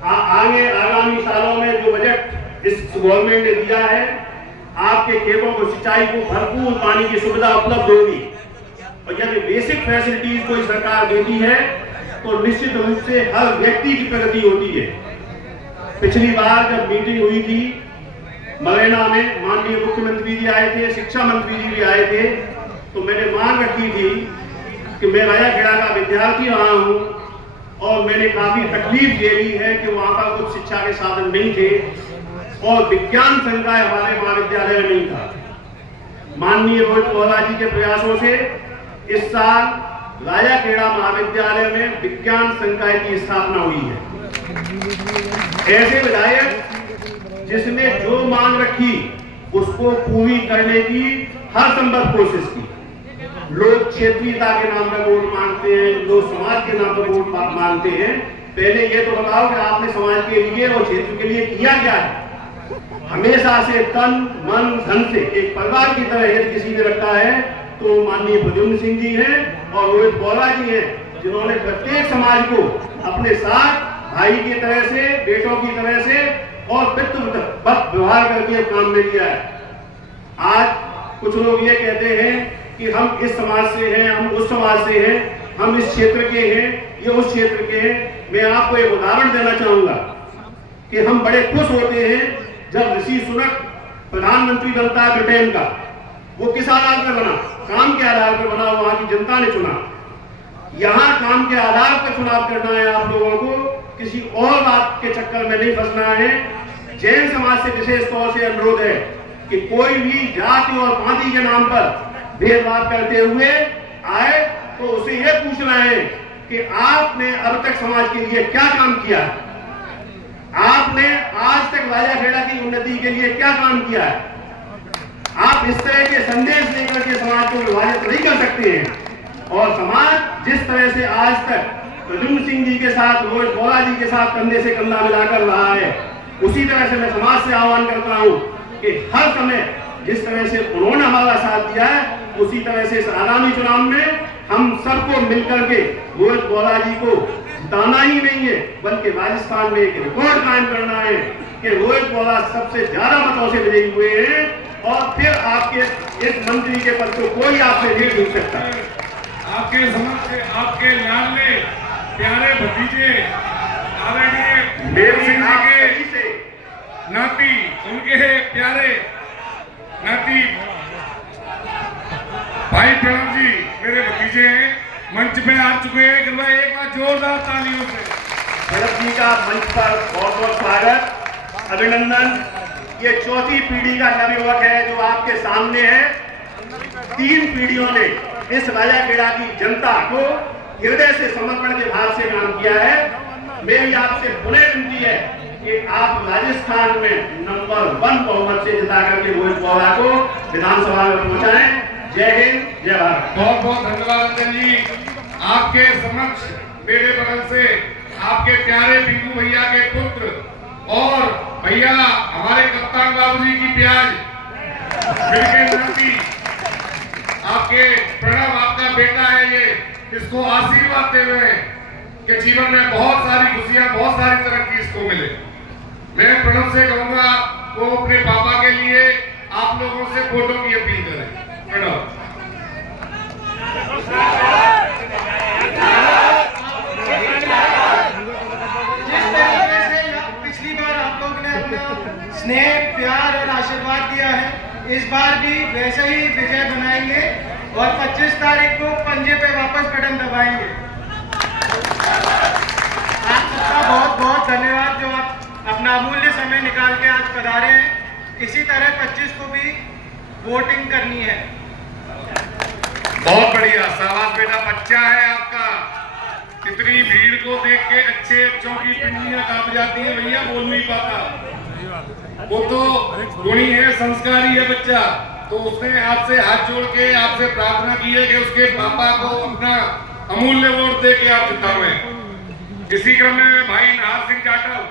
आगे आगामी सालों में जो बजट इस गवर्नमेंट ने दिया है, आपके खेतों को सिंचाई को भरपूर पानी की सुविधा उपलब्ध होगी। और यदि बेसिक फैसिलिटीज कोई सरकार देती है तो निश्चित रूप से हर व्यक्ति की प्रगति होती है। पिछली बार जब मीटिंग हुई थी मरेना में, माननीय मुख्यमंत्री जी आए थे, शिक्षा मंत्री जी भी आए थे, तो मैंने मांग रखी थी कि मैं राजा खेड़ा का विद्यार्थी रहा हूँ और मैंने काफी तकलीफ झेली है कि वहां पर कुछ शिक्षा के साधन नहीं थे। और विज्ञान संकाय हमारे महाविद्यालय में नहीं था। माननीय रोहित बोहरा जी के प्रयासों से इस साल राजाखेड़ा महाविद्यालय में विज्ञान संकाय की स्थापना हुई है। ऐसे विधायक जिसने जो मांग रखी उसको पूरी करने की हर संभव कोशिश की। लोग क्षेत्रीयता के नाम पर वोट मांगते हैं, लोग समाज के नाम पर वोट मांगते हैं। पहले ये तो बताओ कि आपने समाज के लिए और क्षेत्र के लिए किया क्या है? हमेशा से तन मन धन से एक परिवार की तरह यदि किसी ने रखा है तो माननीय प्रद्युम्न सिंह जी हैं और रोहित बोहरा जी हैं, जिन्होंने प्रत्येक समाज को अपने साथ भाई की तरह से, बेटों की तरह से और वक्त व्यवहार करके काम में लिया है। आज कुछ लोग ये कहते हैं कि हम इस समाज से हैं, हम उस समाज से हैं, हम इस क्षेत्र के हैं, ये उस क्षेत्र के हैं। मैं आपको एक उदाहरण देना चाहूंगा कि हम बड़े खुश होते हैं जब ऋषि सुनक प्रधानमंत्री बनता है ब्रिटेन का। वो किस आधार पर बना? काम के आधार पर बना, वहां की जनता ने चुना। यहाँ काम के आधार पर चुनाव करना है आप लोगों को, किसी और बात के चक्कर में नहीं फंसना है। जैन समाज से विशेष तौर से अनुरोध है कि कोई भी जाति और पांति के नाम पर भेदभाव करते हुए आए तो उसे यह पूछना है कि आपने अब तक समाज के लिए क्या काम किया है? आपने आज तक राजाखेड़ा की उन्नति के लिए क्या काम किया है? आप इस तरह के संदेश लेकर के समाज को विभाजित नहीं कर सकते हैं। और समाज जिस तरह से आज तक प्रद्युम्न सिंह जी के साथ, रोहित बोहरा जी के साथ कंधे से कंधा मिलाकर रहा है, उसी तरह से मैं समाज से आह्वान करता हूं कि हर समय जिस तरह से उन्होंने हमारा साथ दिया है, उसी तरह से इस आगामी चुनाव में हम सबको मिलकर के रोहित बोहरा जी को जिताना ही नहीं है, बल्कि राजस्थान में एक रिकॉर्ड कायम करना है कि रोहित बोहरा सबसे ज्यादा मतों से विजयी हुए हैं और फिर आपके इस मंत्री के पद को कोई आपसे नहीं ढूंढ सकता। आपके समझ से आपके लाडले प्यारे भतीजे आदरणीय देव सिंह जी के नाती, उनके प्यारे नाती भाई प्रणव जी मेरे भतीजे हैं, मंच पे आ चुके हैं। कृपया एक बार जोरदार तालियों से प्रणव जी का मंच पर बहुत बहुत स्वागत, अभिनंदन। ये चौथी पीढ़ी का नवयुवक है जो आपके सामने है। 3 पीढ़ियों ने इस राजाखेड़ा की जनता को हृदय से समर्पण के भाव से काम किया है। मेरी आपसे पुनः विनती है कि आप राजस्थान में नंबर 1 बहुमत से जिता करके रोहित बोहरा को विधानसभा में पहुंचाएं। जय हिंद, जय भारत। बहुत बहुत धन्यवाद अंजन जी। आपके समक्ष मेरे बगल से आपके प्यारे पिंकू भैया के पुत्र और भैया हमारे कप्तान बाबूजी की प्याज मिलके नाती आपके प्रणव, आपका बेटा है ये, इसको आशीर्वाद दे हुए कि जीवन में बहुत सारी खुशियां, बहुत सारी तरक्की इसको मिले। मैं प्रणव से कहूंगा वो अपने पापा के लिए आप लोगों से फोटो की अपील करें। प्रणव पिछली बार आप लोग ने अपना स्नेह, प्यार और आशीर्वाद दिया है, इस बार भी वैसे ही विजय बनाएंगे और 25 तारीख को पंजे पे वापस बटन दबाएंगे। आप सबका बहुत बहुत धन्यवाद जो आप अपना अमूल्य समय निकाल के आज पधारे हैं। इसी तरह 25 को भी वोटिंग करनी है। बहुत बढ़िया, शाबाश बेटा, बच्चा है आपका। इतनी भीड़ को देख के अच्छों की पिंडियां कांप जाती है भैया, बोल नहीं पाता। वो तो गुणी है, संस्कारी है बच्चा। तो उसने आपसे हाथ जोड़ के आपसे प्रार्थना की है कि उसके पापा को अपना अमूल्य वोट दे के आप जितावें। इसी क्रम में भाई नाहर सिंह जाटव,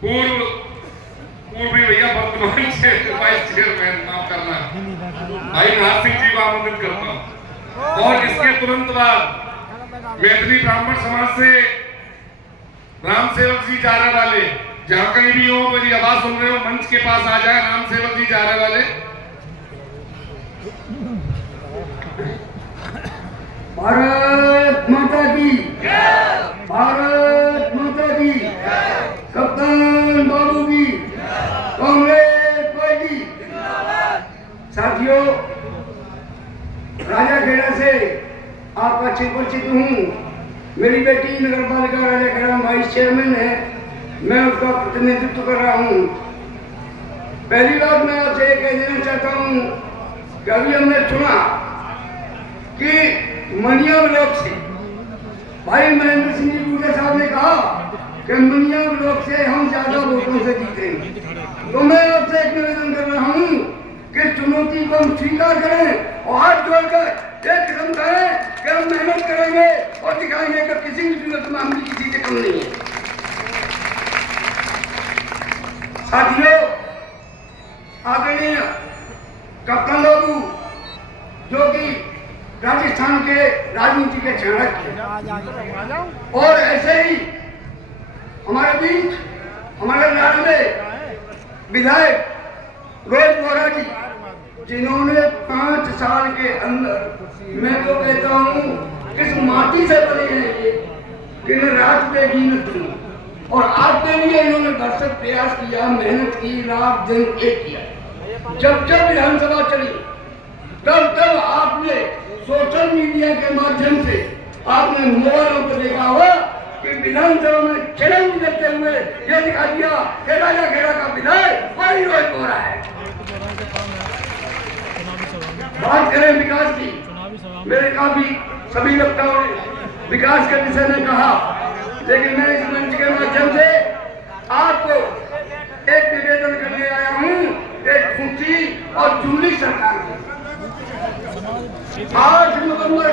पूर्वी भैया वर्तमान वाइस चेयरमैन, माफ करना, भाई नाहर सिंह जी को आमंत्रित करता हूँ। और इसके तुरंत बाद मैथिली ब्राह्मण समाज से राम सेवक जी जाने वाले, जहां कहीं भी हो मेरी आवाज सुन रहे हो, मंच के पास आ जाए। राम सेवक जी जाने वाले। भारत माता की, भारत माता की, कप्तान बाबू की, कांग्रेस पार्टी। साथियों, राजाखेड़ा से आप अच्छे परिचित हूँ। मेरी बेटी नगर पालिका राजाखेड़ा वाइस चेयरमैन है, मैं उसका प्रतिनिधित्व कर रहा हूँ। पहली बात मैं आपसे ये कह देना चाहता हूँ कि अभी हमने सुना कि मनिया ब्लॉक से भाई महेंद्र सिंह जी गुर्जर साहब ने कहा कि मनिया ब्लॉक से हम ज्यादा वोटों से जीतेंगे। तो मैं आपसे एक निवेदन कर रहा हूँ कि चुनौती को हम स्वीकार करें और हाथ जोड़कर एक कदम करें कि हम मेहनत करेंगे और दिखाएंगे कि किसी भी सूरत में हम भी किसी से कम नहीं है। साथियों, आदरणीय कप्तान बाबू जो कि राजस्थान के राजनीति के चाणक्य और ऐसे ही हमारे बीच हमारे राज्य में विधायक रोहित बोरा जी जिन्होंने 5 साल के अंदर, मैं तो कहता हूँ किस माटी से बने हैं ये, कि न रात पे की न दिन, और आज के लिए इन्होंने भरसक प्रयास किया, मेहनत की, रात दिन एक किया। जब जब विधानसभा चली तब तब आपने सोशल मीडिया के माध्यम से आपने मोबाइलों पर देखा होगा कि विधानसभा में चैलेंज करते हुए यह दिखा दिया कि राजा खेड़ा का विधायक वही रोहित बोरा है। बात करें विकास की, मेरे काफी सभी वक्ताओं ने विकास के विषय में कहा, लेकिन मैं इस मंच के माध्यम से आपको एक निवेदन करने आया हूँ, एक खूंटी और जूली सरकार की। 8 नवंबर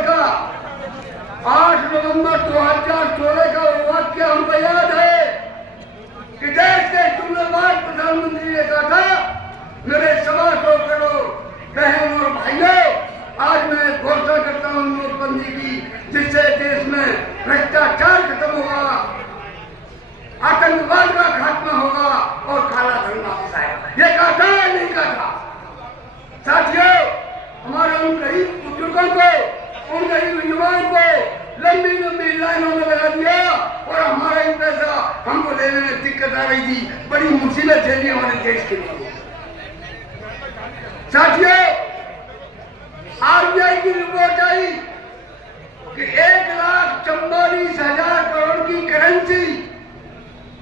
2016 का वाक्य हमको याद है कि देश के जुम्मेदार प्रधानमंत्री ने कहा था, मेरे 125 करोड़ बहन और भाइयों, आज मैं घोषणा करता हूँ नोटबंदी की, जिससे देश में भ्रष्टाचार खत्म होगा, आतंकवाद का खात्मा होगा और काला धन वापस आएगा। ये कहा था या नहीं कहा था? साथियों, हमारे उन गरीब बुजुर्गों को, उन गरीब युवाओं को लंबी लंबी लाइनों में लगा दिया और हमारा ही पैसा हमको लेने में दिक्कत आ रही थी, बड़ी मुसीबत झेली हमारे देश के लिए। साथियों, आरबीआई की रिपोर्ट आई कि 1,44,000 करोड़ की करेंसी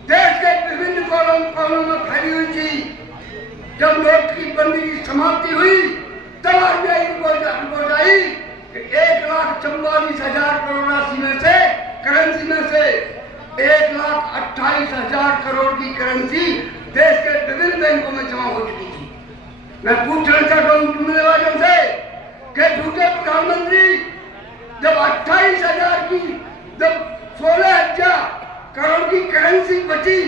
देश के विभिन्न कोनों में फैली हुई थी। जब नोट की बंदी की समाप्ति हुई तब आरबीआई की रिपोर्ट आई कि 1,44,000 करोड़ राशि में से, करेंसी में से 1,28,000 करोड़ की करेंसी देश के विभिन्न बैंकों में जमा हो चुकी थी। मैं पूछना चाहता हूँ सुनने वालों से कि झूठे प्रधानमंत्री जब 28,000 की, जब 16,000 करोड़ की करेंसी बची,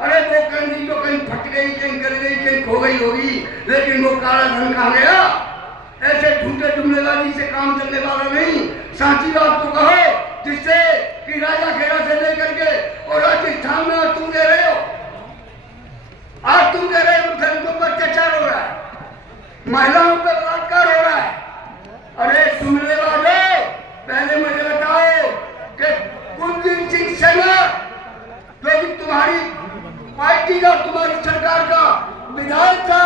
अरे वो करेंसी तो कहीं फट गई, कहीं गल गई, कहीं खो गई होगी, लेकिन वो काला धन कहाँ गया? ऐसे झूठे जुमलेबाजी से काम चलने वाला नहीं। सांची बात को कहो, जिससे कि राजा खेड़ा से लेकर के और राजस्थान में आज तुम दे रहे हो, आज तुम दे रहे हो, दलितों पर अत्याचार हो रहा है, महिलाओं पर बलात्कार हो रहा है। अरे सुनने वालों, पहले मुझे बताओ कि कुलदीप सिंह सेंगर जो कि तुम्हारी पार्टी का, तुम्हारी सरकार का विधायक था,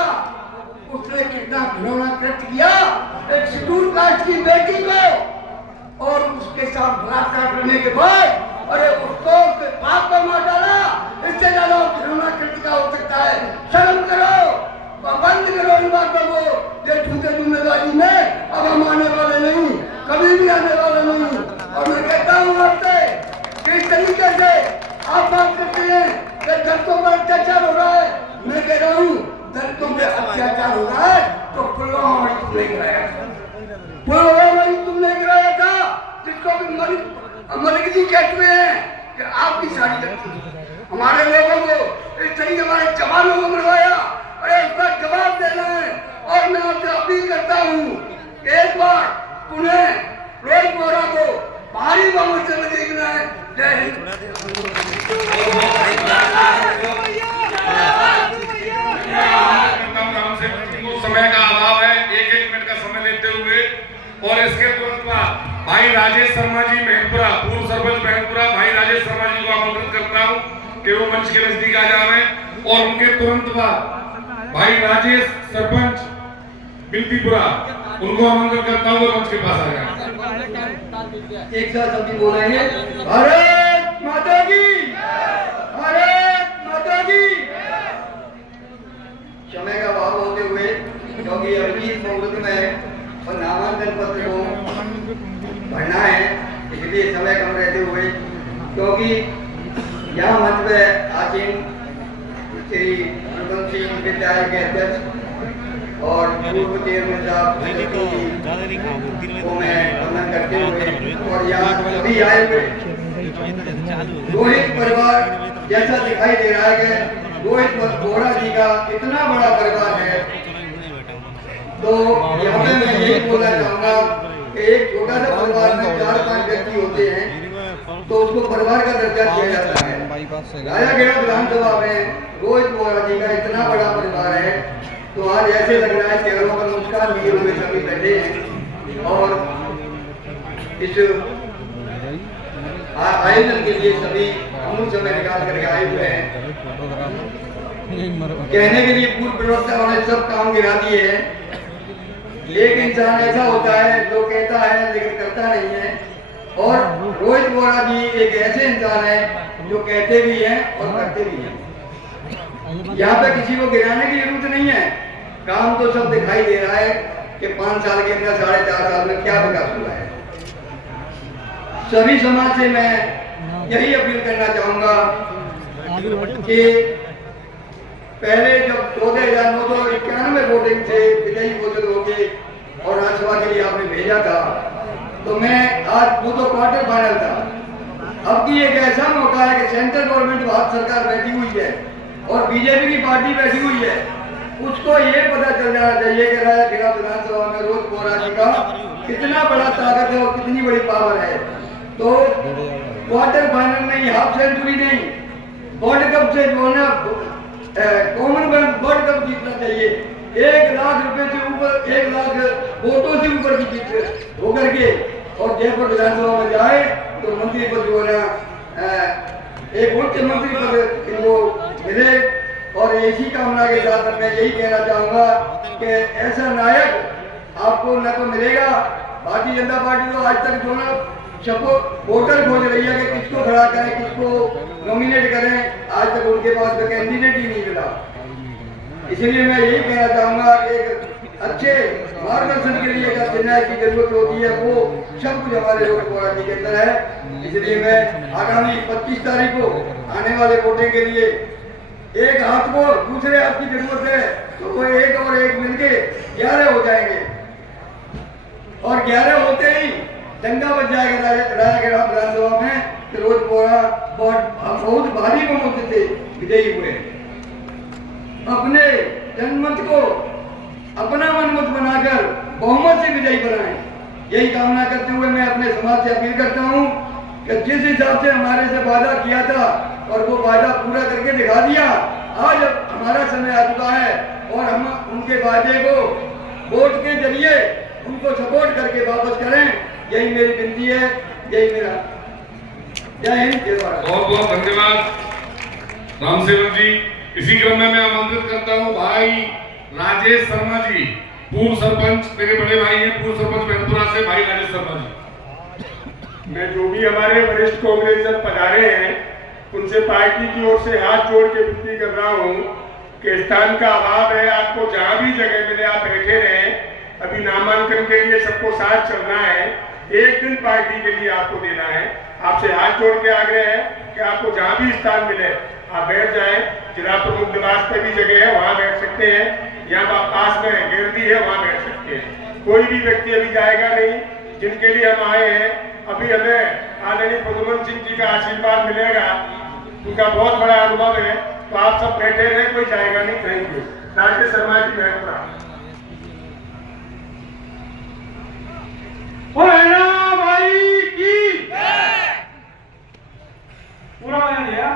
उसने कितना घिनौना कृत्य किया एक शेड्यूल कास्ट की बेटी को, और उसके साथ बलात्कार करने के बाद अरे उसको उसके बाप को मार डाला। इससे ज्यादा घिनौना कृत्य का हो सकता है? शर्म करो, बंद करो इन बातों को। ये झूठे जुम्मेदारी में अब हम आने वाले नहीं, कभी भी आने वाले नहीं। और मैं कहता हूँ आपसे कि इस तरीके से आप बात करते हैं कि दलितों पर अत्याचार हो रहा है, मैं कह रहा हूँ दलितों पे अत्याचार हो रहा है तो पुलवामा तुमने गिराया था, पुलवामा तुमने गिराया था, जिसको भी मलिक जी कहते हैं कि आपकी सारी गलती। हमारे लोगों को इस तरीके हमारे जवानों को मरवाया, अरे उसका जवाब देना है। और मैं आपसे अपील करता हूँ, एक बार पुनः रोहित बोरा को भारी बहुमत से देखना है। जय हिंद। समय का अभाव है, 1-1 मिनट का समय लेते हुए, और इसके तुरंत बाद भाई राजेश शर्मा जी महनपुरा, पूर्व सरपंच महनपुरा, भाई राजेश शर्मा जी को आमंत्रित करता हूँ कि वो मंच के नजदीक आ जाए, और उनके तुरंत बाद भाई राजेश सरपंच बिल्तीपुरा, उनको आमंत्रित करता हूँ मंच के पास आ जाए। एक साथ अभी बोलेंगे, भारत माता की, भारत माता की। समय का क्योंकि अभिजीत मुहूर्त में और नामांकन पत्र को भरना है, इसलिए समय कम रहते हुए, क्योंकि यहाँ मंच पे आसीन श्री प्रदम सिंह विद्यालय के अध्यक्ष और पूर्व चेयरमैन साहब को मैं वंदन करते हुए, और यहाँ सभी आए हुए रोहित परिवार जैसा दिखाई दे रहा है कि रोहित बोरा जी का इतना बड़ा परिवार है, तो यहाँ पे मैं यही बोलना चाहूँगा कि एक छोटा सा परिवार में 4-5 व्यक्ति होते हैं तो उसको परिवार का दर्जा दिया जाता है। राजाखेड़ा विधानसभा में रोहित बोरा जी का इतना बड़ा परिवार है, तो आज ऐसे लग रहा है चेहरों का नमस्कार लिए हुए सभी बैठे हैं और इस आयोजन के लिए सभी अमूल समय निकाल करके आए हुए हैं। कहने के लिए पूर्व प्रवक्ताओं ने सब काम गिरा दिए हैं। एक इंसान ऐसा होता है जो कहता है लेकिन करता नहीं है, और रोहित बोरा जी एक ऐसे इंसान है जो कहते भी हैं और करते भी हैं। यहाँ पे किसी को गिराने की जरूरत नहीं है, काम तो सब दिखाई दे रहा है कि 5 साल के अंदर 4.5 साल में क्या विकास हुआ है। सभी समाज से मैं यही अपील करना चाहूंगा कि पहले जब 14,991 वोटिंग से विजयी घोषित हो गए और राज्यसभा के लिए आपने भेजा था, तो मैं आज वो तो क्वार्टर फाइनल था। अब की एक ऐसा मौका है कि सेंट्रल गवर्नमेंट भारत सरकार बैठी हुई है और बीजेपी की पार्टी बैठी हुई है, उसको ये पता चल जाना चाहिए कि राजाखेड़ा विधानसभा में रोहित बोरा जी का कितना बड़ा ताकत है और कितनी बड़ी पावर है। तो क्वार्टर फाइनल नहीं, हाफ सेंचुरी नहीं, वर्ल्ड कप से जो है ना कॉमनवेल्थ वर्ल्ड कप जीतना चाहिए। 1 लाख रुपए से ऊपर, 1 लाख वोटों से ऊपर की जीत होकर के और जयपुर विधानसभा में जाए तो मंत्री पद जो है एक मुख्यमंत्री पद इनको मिले। और इसी कामना के साथ मैं यही कहना चाहूंगा कि ऐसा नायक आपको न तो मिलेगा। भारतीय जनता पार्टी तो आज तक जो ना सबको वोटर खोज रही है कि किसको खड़ा करें, किसको नॉमिनेट करें, आज तक उनके पास तो कैंडिडेट ही नहीं मिला। इसलिए मैं यही कहना चाहूंगा कि एक अच्छे मार्गदर्शन के लिए अगर निर्णय की जरूरत होती है वो सब कुछ हमारे रोहित बोरा जी के अंदर है। इसलिए मैं आगामी 25 तारीख को आने वाले वोटिंग के लिए एक हाथ को दूसरे हाथ की जरूरत है, तो वो एक और एक मिलके 11 हो जाएंगे और 11 होते ही दंगा बच जाएगा राजाखेड़ा विधानसभा में कि रोहित बोरा बहुत भारी बहुमत से विजयी हुए। अपने जनमत को अपना मनमत बनाकर बहुमत से विजयी बनाएं, यही कामना करते हुए मैं अपने समाज से अपील करता हूं कि जिस हिसाब से हमारे से वादा किया था और वो वादा पूरा करके दिखा दिया, आज हमारा समय आ चुका है और हम उनके वादे को वोट के जरिए उनको सपोर्ट करके वापस करें। यही मेरी विनती है, यही मेरा। जय हिंद, जय भारत। बहुत बहुत धन्यवाद राम सेवक जी। इसी क्रम में मैं आमंत्रित करता हूँ भाई राजेश शर्मा जी, पूर्व सरपंच, मेरे बड़े भाई हैं, पूर्व सरपंच मैनपुरा से, भाई राजेश शर्मा जी। मैं जो भी हमारे वरिष्ठ कांग्रेस पधारे हैं उनसे पार्टी की ओर से हाथ जोड़ के विनती कर रहा हूँ कि स्थान का अभाव है, आपको जहाँ भी जगह मिले आप बैठे रहें। अभी नामांकन के लिए सबको साथ चलना है, 1 दिन पार्टी के लिए आपको देना है। आपसे हाथ जोड़ के आग्रह है कि आपको जहाँ भी स्थान मिले आप बैठ जाएं। जिला प्रमुख निवास पे भी जगह है, वहाँ बैठ सकते हैं, यहाँ पास में गैलरी है, वहाँ बैठ सकते हैं। कोई भी व्यक्ति अभी जाएगा नहीं। जिनके लिए हम आए हैं, अभी हमें आदरणीय प्रद्युम्न सिंह जी का आशीर्वाद मिलेगा, उनका बहुत बड़ा अनुभव है, तो आप सब बैठे रहे, कोई जाएगा नहीं। Thank you. राजेश शर्मा जी मैनपुरा। भाई की पूरा बना दिया।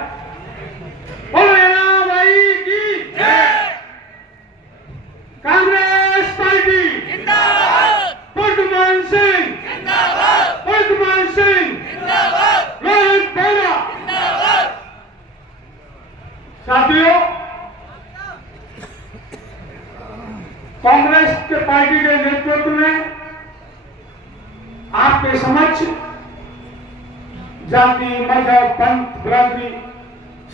भाई की कांग्रेस पार्टी जिंदाबाद, प्रद्युम्न सिंह जिंदाबाद, प्रद्युम्न सिंह जिंदाबाद, रोहित बोरा जिंदाबाद। साथियों, कांग्रेस के पार्टी के नेतृत्व में आपके समक्ष जाति, मजहब, पंथ, भ्रांति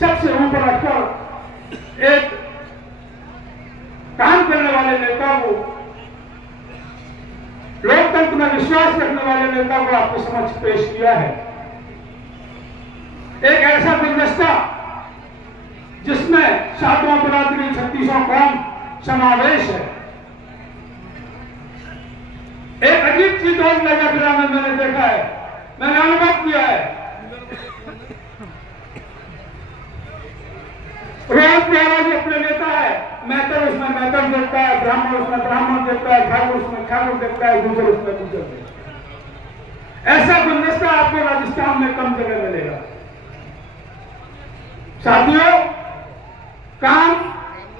सबसे ऊपर रखकर एक काम करने वाले नेता को लोकतंत्र में विश्वास रखने वाले नेता को आपके समक्ष पेश किया है। एक ऐसा गुलदस्ता जिसमें सातवां बिरादरी 3600 कौम समावेश है। एक अजीब चीज और नजर में मैंने देखा है, मैंने अनुभव किया है। रोज महाराज अपने नेता है, मैतर उसमें मैतर देखता है, ब्राह्मण उसमें ब्राह्मण देखता है, ठाकुर उसमें ठाकुर देखता है, गुजर उसमें गुजर देखता है। ऐसा गुलदस्ता आपको राजस्थान में कम जगह मिलेगा। साथियों, काम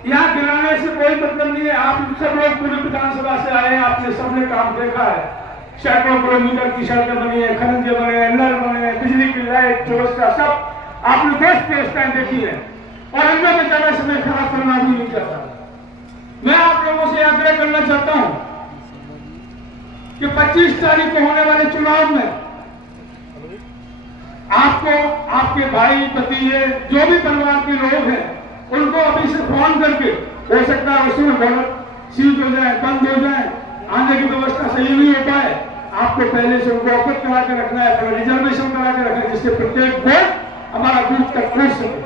यहाँ गिराने से कोई मतलब नहीं है। आप सब लोग पूरी विधानसभा से आए हैं, आपने सबने काम देखा है। सैकड़ों किलोमीटर की सड़कें बनी है, खनिजे बने हैं, नल बने हैं, बिजली की लाइट व्यवस्था सब आपने बेस्ट व्यवस्थाएं देखी है और इनमें में ज्यादा समय खराब करना भी नहीं चाहता। मैं आप लोगों से आग्रह करना चाहता हूं कि 25 तारीख को होने वाले चुनाव में आपको आपके भाई भतीजे जो भी परिवार के लोग हैं उनको अभी से फोन करके, हो सकता है उसमें गलत सीज हो जाए, बंद हो जाए, आने की व्यवस्था सही नहीं हो पाए, आपको पहले से उनको अवगत करा के रखना है, अपना रिजर्वेशन करा के रखना है, जिससे प्रत्येक वोट हमारा बूथ तक पहुंच सके।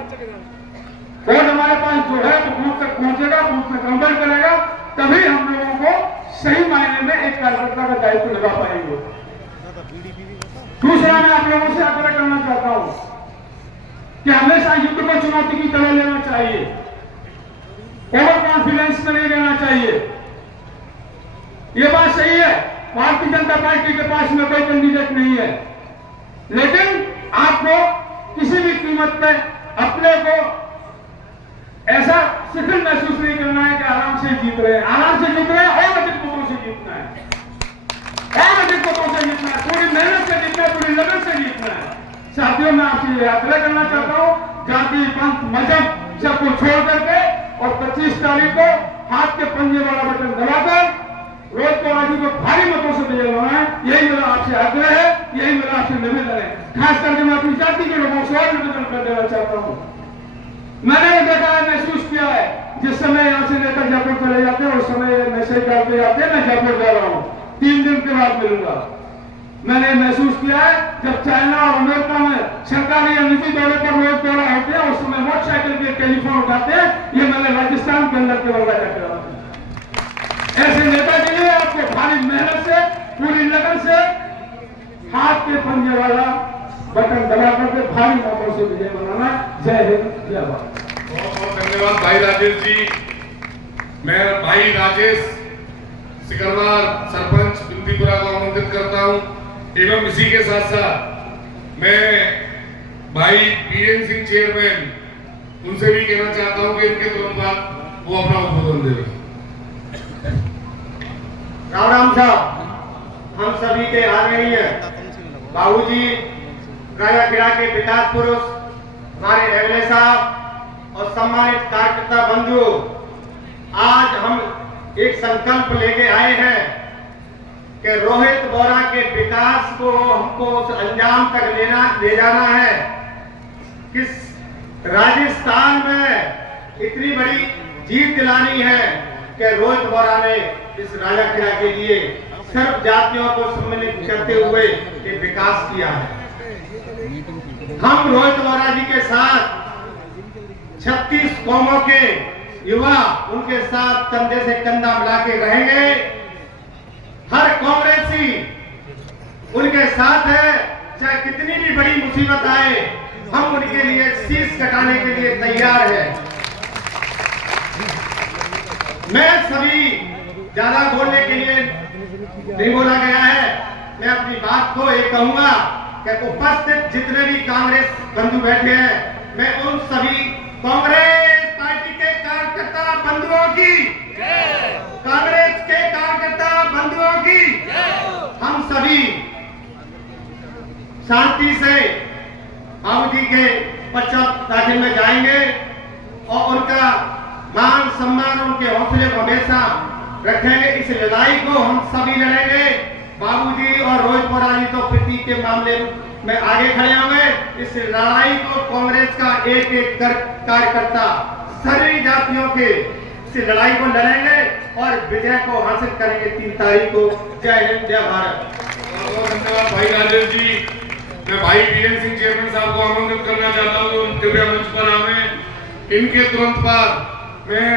वोट हमारे पास जो है वो बूथ तक पहुंचेगा, बूथ में कन्वर्ट करेगा, तभी हम लोगों को सही मायने में एक कार्यकर्ता का दायित्व लगा पाएंगे। दूसरा, मैं आप लोगों से आग्रह करना चाहता हूं कि हमेशा युद्ध को चुनौती की तरह लेना चाहिए, ओवर कॉन्फिडेंस में नहीं रहना चाहिए। ये बात सही है, भारतीय जनता पार्टी के पास में कोई कैंडिडेट नहीं है, लेकिन आपको किसी भी कीमत पे अपने को ऐसा शिथिल महसूस नहीं करना है कि आराम से जीत रहे हैं। आराम से जीत रहे हैं और अधिक वोटों से जीतना है, और अधिक वोटों से जीतना है, पूरी मेहनत से जीतना है, पूरी लगन से जीतना है। साथियों, मैं आपसे आग्रह करना चाहता हूं, जाति पंथ मजहब सबको छोड़ करके और 25 तारीख को हाथ के पंजे वाला बटन दबाकर रोज पवार जी को भारी मतों से विजय है। यही मेरा आपसे आग्रह है, यही मेरा आपसे निवेदन है। खास करके मैं अपनी जाति के लोगों से और निवेदन कर देना चाहता हूँ। मैंने देखा है, महसूस किया है, जिस समय यहाँ से नेता जयपुर चले जाते हैं उस समय मैसेज डालते जाते हैं मैं जयपुर जा रहा हूँ, 3 दिन के बाद मिलूंगा। मैंने महसूस किया है, जब चाइना और अमेरिका में सरकारी या निजी दौरे पर लोग दौरा होते हैं उस समय मोटरसाइकिल के टेलीफोन उठाते हैं, ये मैंने राजस्थान के अंदर केवल जाकर ऐसे नेता के लिए आपको भारी मेहनत से, पूरी लगन से हाथ के पंजे वाला बटन दबा करके भारी मतों से विजय बनाना। जय हिंद, जय भारत। बहुत बहुत धन्यवाद भाई राजेश जी। मैं भाई राजेश सिकरवार सरपंच बिंदीपुरा को आमंत्रित करता हूं एवं इसी के साथ साथ मैं भाई बीरेन सिंह चेयरमैन उनसे भी कहना चाहता हूं कि इनके तुरंत बाद वो अपना उद्बोधन दें। राम राम साहब, हम सभी के आदरणीय बाबूजी, राजाखेड़ा के विकास पुरुष हमारे एमएलए साहब और सम्मानित कार्यकर्ता बंधु, आज हम एक संकल्प लेके आए हैं कि रोहित बोरा के विकास को हमको उस अंजाम तक ले जाना है। किस राजस्थान में इतनी बड़ी जीत दिलानी है कि रोहित बोरा ने इस राजाखेड़ा के लिए सर्व जातियों को सम्मिलित करते हुए एक विकास किया है। हम रोहित बोरा जी के साथ 36 कौमों के युवा उनके साथ कंधे से कंधा मिला के रहेंगे। हर कांग्रेसी उनके साथ है, चाहे कितनी भी बड़ी मुसीबत आए हम उनके लिए शीश कटाने के लिए तैयार है। मैं सभी ज्यादा बोलने के लिए नहीं बोला गया है, मैं अपनी बात को एक कहूंगा कि उपस्थित जितने भी कांग्रेस बंधु बैठे हैं, मैं उन सभी कांग्रेस पार्टी के कार्यकर्ता बंधुओं की, कांग्रेस के कार्यकर्ता बंधुओं की, हम सभी शांति से बाबू जी के पश्चात दाखिल में जाएंगे और उनका मान सम्मान, उनके हौसले को हमेशा रखेंगे। इस लड़ाई को हम सभी लड़ेंगे। बाबूजी और रोहित बोरा जी तो प्रतीक के मामले में आगे खड़े होंगे। इस लड़ाई को कांग्रेस का एक एक कार्यकर्ता सभी जातियों के इस लड़ाई को लड़ेंगे और विजय को हासिल करेंगे 3 तारीख को। जय हिंद, जय भारत। बहुत धन्यवाद भाई राजेश जी। मैं भाई बीरेन सिंह चेयरमैन साहब को आमंत्रित करना चाहता हूँ तो कृपया मंच पर आवे। इनके तुरंत बाद मैं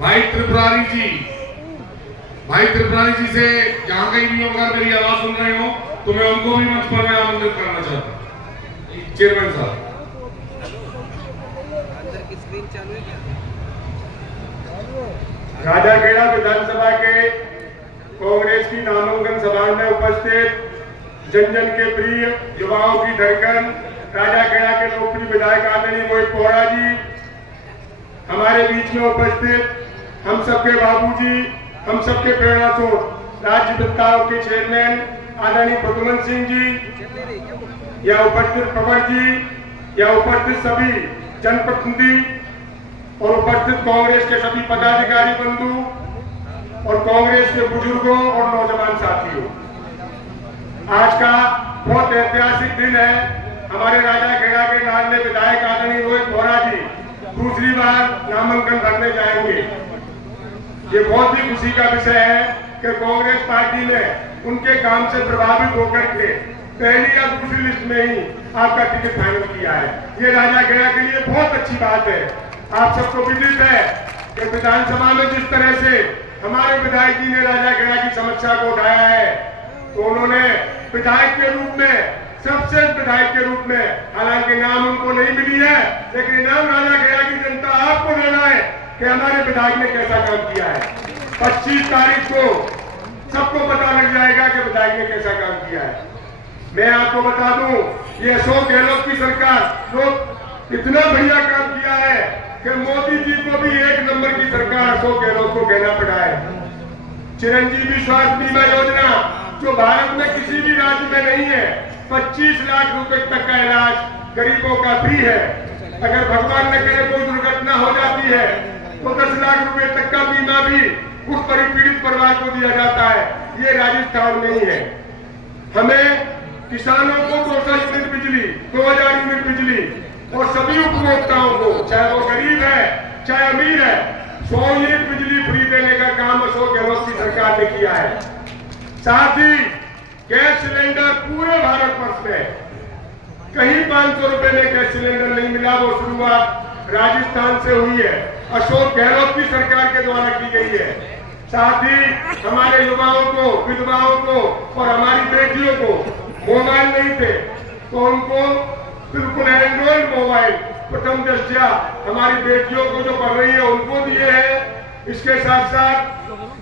भाई त्रिपुरारी जी से जहाँ कहीं भी अगर मेरी आवाज सुन रहे हो तो मैं उनको भी मंच पर मैं आमंत्रित करना चाहता हूँ। चेयरमैन साहब, राजाखेड़ा विधानसभा के कांग्रेस की नामांकन सभा में उपस्थित जन जन के प्रिय युवाओं की धड़कन राजाखेड़ा के लोकप्रिय विधायक आदरणीय मोहित बोहरा जी, हमारे बीच में उपस्थित हम सबके बाबूजी, हम सबके प्रेरणा स्रोत राज्य वित्ताओं के चेयरमैन आदरणीय प्रद्युमन सिंह जी, या उपस्थित प्रवर जी, या उपस्थित सभी जनप्रतिनिधि और उपस्थित कांग्रेस के सभी पदाधिकारी बंधु और कांग्रेस के बुजुर्गों और नौजवान साथियों, आज का बहुत ऐतिहासिक दिन है। हमारे राजाखेड़ा के लाडले विधायक आदरणीय मोहित बोहरा जी दूसरी बार नामांकन भरने जाएंगे। ये बहुत ही खुशी का विषय है कि कांग्रेस पार्टी ने उनके काम से प्रभावित होकर के पहली या दूसरी लिस्ट में ही आपका टिकट फाइनल किया है। ये राजाखेड़ा के लिए बहुत अच्छी बात है। आप सबको विदित है कि विधानसभा में जिस तरह से हमारे विधायक जी ने राजाखेड़ा की समस्या को उठाया है, तो उन्होंने विधायक के रूप में, सबसे विधायक के रूप में, हालांकि नाम उनको नहीं मिली है, लेकिन नाम राजाखेड़ा की जनता आपको देना है कि हमारे विधायक ने कैसा काम किया है। 25 तारीख को सबको पता लग जाएगा कि विधायक ने कैसा काम किया है। मैं आपको बता दूं, ये अशोक गहलोत की सरकार लोग इतना बढ़िया काम किया है कि मोदी जी को भी 1 नंबर की सरकार अशोक गहलोत को कहना पड़ा है। चिरंजीवी स्वास्थ्य बीमा योजना जो भारत में किसी भी राज्य में नहीं है, 25 लाख रुपए तक का इलाज गरीबों का फ्री है। अगर भगवान न करे कोई दुर्घटना हो जाती है तो 10 लाख रुपए तक का बीमा भी उस पीड़ित परिवार को दिया जाता है। ये राजस्थान नहीं है। हमें किसानों को 200 यूनिट बिजली, 2000 यूनिट बिजली और सभी उपभोक्ताओं को, चाहे वो गरीब है चाहे अमीर है, 100 यूनिट बिजली फ्री देने का काम अशोक गहलोत की सरकार ने किया है। साथ ही गैस सिलेंडर पूरे भारतवर्ष में कहीं 500 रुपए में गैस सिलेंडर नहीं मिला। वो शुरुआत राजस्थान से हुई है, अशोक गहलोत की सरकार के द्वारा की गई है। साथ ही हमारे युवाओं को, विधवाओं को और हमारी बेटियों को मोबाइल नहीं थे तो उनको बिल्कुल एंड्रॉइड मोबाइल प्रथम दृष्टया हमारी बेटियों को जो पढ़ रही है उनको दिए हैं। इसके साथ साथ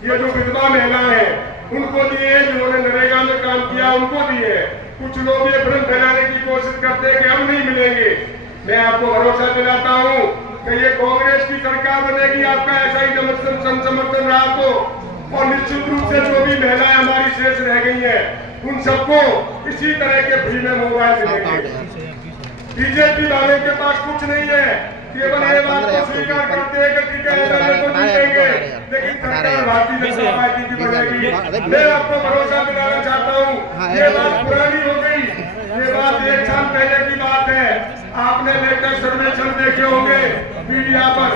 ये जो विधवा महिलाएं हैं उनको दिए, जिन्होंने नरेगा में काम किया उनको दिए। कुछ लोग ये भ्रम फैलाने की कोशिश करते हैं कि हम नहीं मिलेंगे। मैं आपको भरोसा दिलाता हूँ कि ये कांग्रेस की सरकार बनेगी, आपका ऐसा ही समर्थन रहा तो, और निश्चित रूप से जो भी महिलाएं हमारी शेष रह गई है उन सबको इसी तरह के फ्री में मोबाइल मिलेंगे। बीजेपी वाले के पास कुछ नहीं है, केवल ये बात को स्वीकार करते हैं कि ठीक है को जीतेंगे, लेकिन सरकार भारतीय जनता पार्टी की बनेगी। मैं आपको भरोसा दिलाना चाहता हूँ, ये बात पुरानी हो गई। ये बात 1 साल पहले की बात है। आपने लेटेस्ट सर्वेक्षण देखे होंगे मीडिया पर,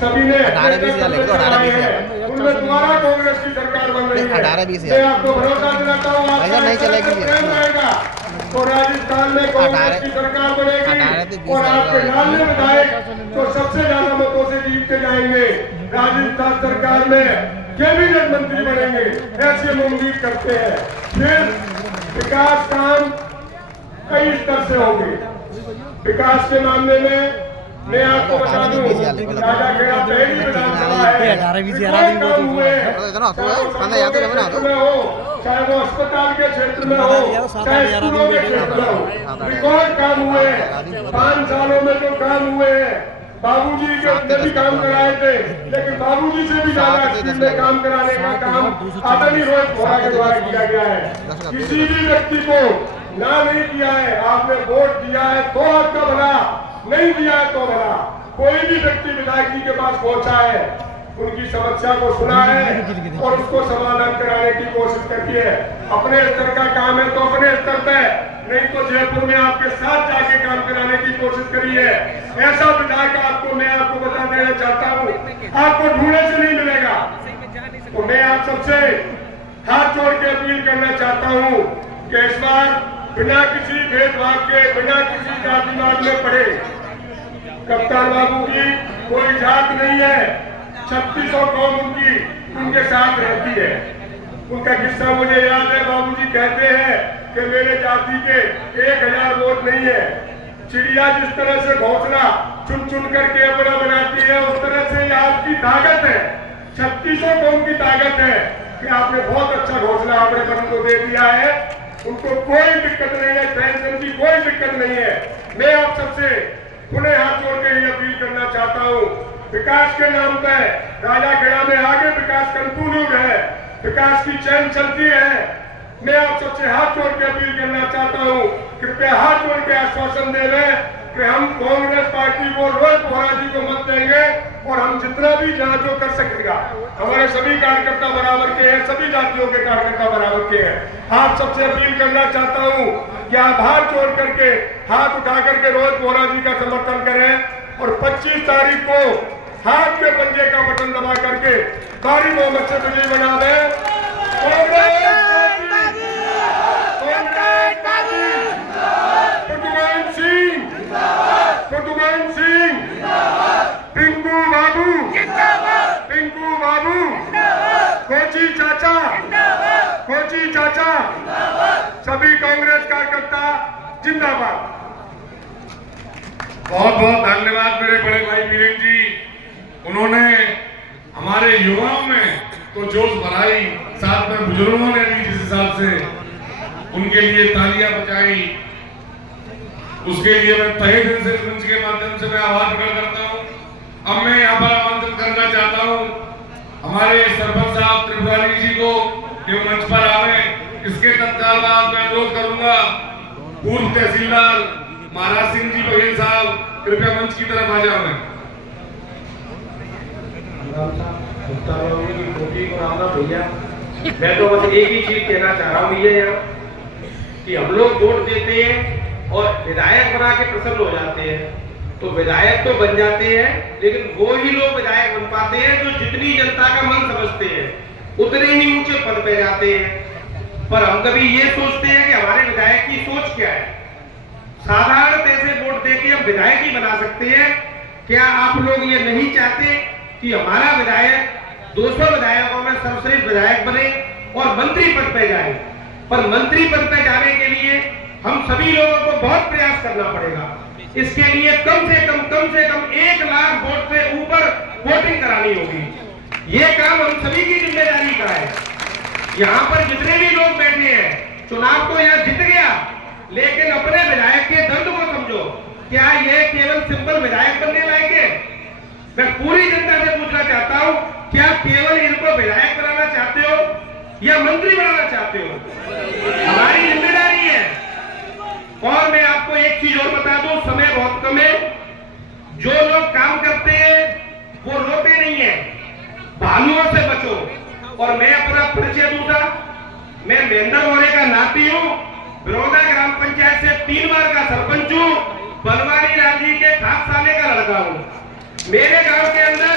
सभी ने उनमें दोबारा कांग्रेस की सरकार बन रही है। मैं आपको भरोसा दिलाता हूँ तो राजस्थान में कांग्रेस की सरकार बनेगी और आपके लाडले विधायक तो सबसे ज्यादा मतों से जीत के जाएंगे। राजस्थान सरकार में कैबिनेट मंत्री बनेंगे, ऐसे हम उम्मीद करते हैं। फिर विकास काम कई स्तर से होंगे। विकास के मामले में मैं आपको बता दूं, राजाखेड़ा पहली विधानसभा है, काम हुए चाहे वो अस्पताल के क्षेत्र में हो, चाहे स्कूलों के क्षेत्र में हो, रिकॉर्ड काम हुए। 5 सालों में जो काम हुए हैं, बाबूजी के भी काम कराए थे, लेकिन बाबूजी से भी ज्यादा स्पीड में काम कराने का काम आदरणीय मोहित बोहरा के द्वारा किया गया है। किसी भी व्यक्ति को ना नहीं किया है, आपने वोट दिया है तो आपका भला, नहीं दिया है तो भला। कोई भी व्यक्ति विधायक जी के पास पहुंचा है उनकी समस्या को सुना है और उसको समाधान कराने की कोशिश करी है। अपने स्तर का काम है तो अपने स्तर पे, नहीं तो जयपुर में आपके साथ जाके काम कराने की कोशिश करी है। ऐसा विधायक मैं आपको बता देना चाहता हूँ, आपको ढूंढने से नहीं मिलेगा। तो मैं आप सबसे हाथ जोड़ के अपील करना चाहता हूँ कि इस बार बिना किसी भेदभाव के, बिना किसी जातिवाद में पड़े, कप्तान बाबू की कोई जात नहीं है, 3600 कौम उनके साथ रहती है। उनका किस्सा मुझे याद है, बाबूजी कहते हैं कि मेरे जाति के 1000 वोट नहीं है। चिड़िया जिस तरह से घोंसला चुन चुन करके अपना बनाती है, उस तरह से आपकी ताकत है, 3600 कौम की ताकत है कि आपने बहुत अच्छा घोंसला अपने बन को दे दिया है। उनको कोई दिक्कत नहीं है, टेंशन की कोई दिक्कत नहीं है। मैं आप सबसे पुनः हाथ जोड़ के ये अपील करना चाहता हूँ, विकास के नाम पे राजाखेड़ा में आगे विकास कंटिन्यूड है, विकास की चैन चलती है। मैं आप सबसे हाथ जोड़ के अपील करना चाहता हूँ, कृपया हाथ जोड़ के आश्वासन दे दें कि हम कांग्रेस पार्टी को, रोहित बोहरा जी को मत देंगे और हम जितना भी जहाँ जो कर सकेगा, हमारे सभी कार्यकर्ता बराबर के हैं, सभी जातियों के कार्यकर्ता बराबर के हैं। आप सबसे अपील करना चाहता हूँ कि आप हाथ जोड़ करके, हाथ उठा करके रोहित बोहरा जी का समर्थन करें और 25 तारीख को हाथ के पंजे का बटन दबा करके भारी बहुमत से विजयी बना दें। प्रद्युमन सिंह, पिंकू बाबू, पिंकू बाबू, कोची चाचा, कोची चाचा, सभी कांग्रेस कार्यकर्ता जिंदाबाद। बहुत बहुत धन्यवाद मेरे बड़े भाई वीरेंद्र जी, उन्होंने हमारे युवाओं में तो जोश भराई, साथ में बुजुर्गों ने भी जिस हिसाब से उनके लिए तालियां बजाई, उसके लिए मैं तहे दिल से मंच के माध्यम से मैं आभार प्रकट करता हूं। अब मैं यहाँ पर आमंत्रित करना चाहता हूं हमारे सरपंच साहब त्रिपुरारी जी को कि मंच पर आवे। इसके तत्काल बाद मैं अनुरोध करूंगा पूर्व तहसीलदार महाराज सिंह जी बघेल साहब, कृपया मंच की तरफ आ जाए। भैया मैं तो बस एक ही चीज कहना चाह रहा हूँ भैया कि हम लोग वोट देते हैं और विधायक बना के प्रसन्न हो जाते हैं, तो विधायक तो बन जाते हैं, लेकिन वो ही लोग विधायक बन पाते हैं जो जितनी जनता का मन समझते हैं, उतने ही ऊंचे पद पे जाते हैं। पर हम कभी ये सोचते हैं कि हमारे विधायक की सोच क्या है। साधारण ऐसे वोट देके हम विधायक ही बना सकते हैं। क्या आप लोग ये नहीं चाहते कि हमारा विधायक 200 विधायकों में सर्वश्रेष्ठ विधायक बने और मंत्री पद पे जाए? पर मंत्री पद पे जाने के लिए हम सभी लोगों को बहुत प्रयास करना पड़ेगा। इसके लिए कम से कम 1 लाख वोट से ऊपर वोटिंग करानी होगी। ये काम हम सभी की जिम्मेदारी का है। यहाँ पर जितने भी लोग बैठे हैं, चुनाव तो यहाँ जीत गया, लेकिन अपने विधायक के दर्द को समझो। क्या ये केवल सिंपल विधायक बनने लायक है? मैं पूरी जनता से पूछना चाहता हूँ, क्या केवल इनको विधायक बनाना चाहते हो या मंत्री बनाना चाहते हो? हमारी जिम्मेदारी है। और मैं आपको एक चीज और बता दूं, समय बहुत कम है। जो लोग काम करते हैं वो रोते नहीं है। भालुओं से बचो। और मैं अपना परिचय दूंगा, मैं महेंद्र मोरे का नाती हूँ, बरौदा ग्राम पंचायत से 3 बार का सरपंच हूँ, बनवारी लाल जी के 7 साल का लड़का हूँ। मेरे गांव के अंदर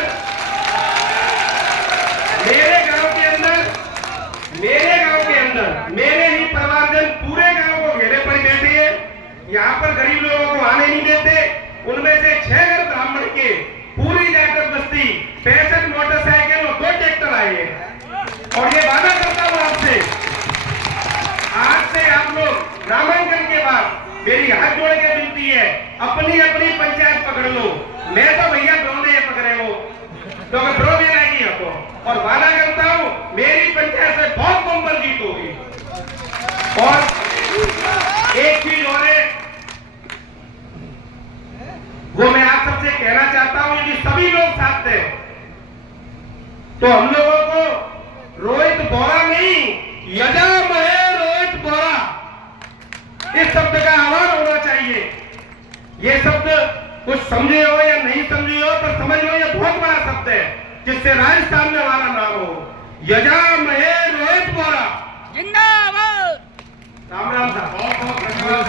मेरे ही परिवारजन पूरे गांव को घेरे पर बैठे हैं। यहाँ पर गरीब लोगों को आने नहीं देते। उनमें से 6 घर ब्राह्मण के पूरी जाकर बस्ती 65 मोटरसाइकिल और 2 ट्रैक्टर आए हैं। और ये वादा करता हूँ आपसे, आज से आप लोग नामांकन के बाद मेरी हाथ जोड़ के विनती है, अपनी अपनी पंचायत पकड़ लो। मैं तो भैया ब्रौदे पकड़े हो तो ब्रौदे लाएगी आपको, और वादा करता हूँ मेरी पंचायत से बहुत बम्पर जीत होगी। और एक चीज और है, वो मैं आप सबसे कहना चाहता हूं, यदि सभी लोग साथ दें तो हम लोगों को रोहित बोहरा नहीं, यजम है रोहित बोहरा, इस शब्द का आह्वान होना चाहिए। ये शब्द कुछ समझे हो या नहीं समझे हो, पर समझ लो ये बहुत बड़ा शब्द है। जिससे राजस्थान में हमारा नाम हो। यजा महे रोहित बोरा जिंदाबाद। राम राम साहब। बहुत बहुत धन्यवाद।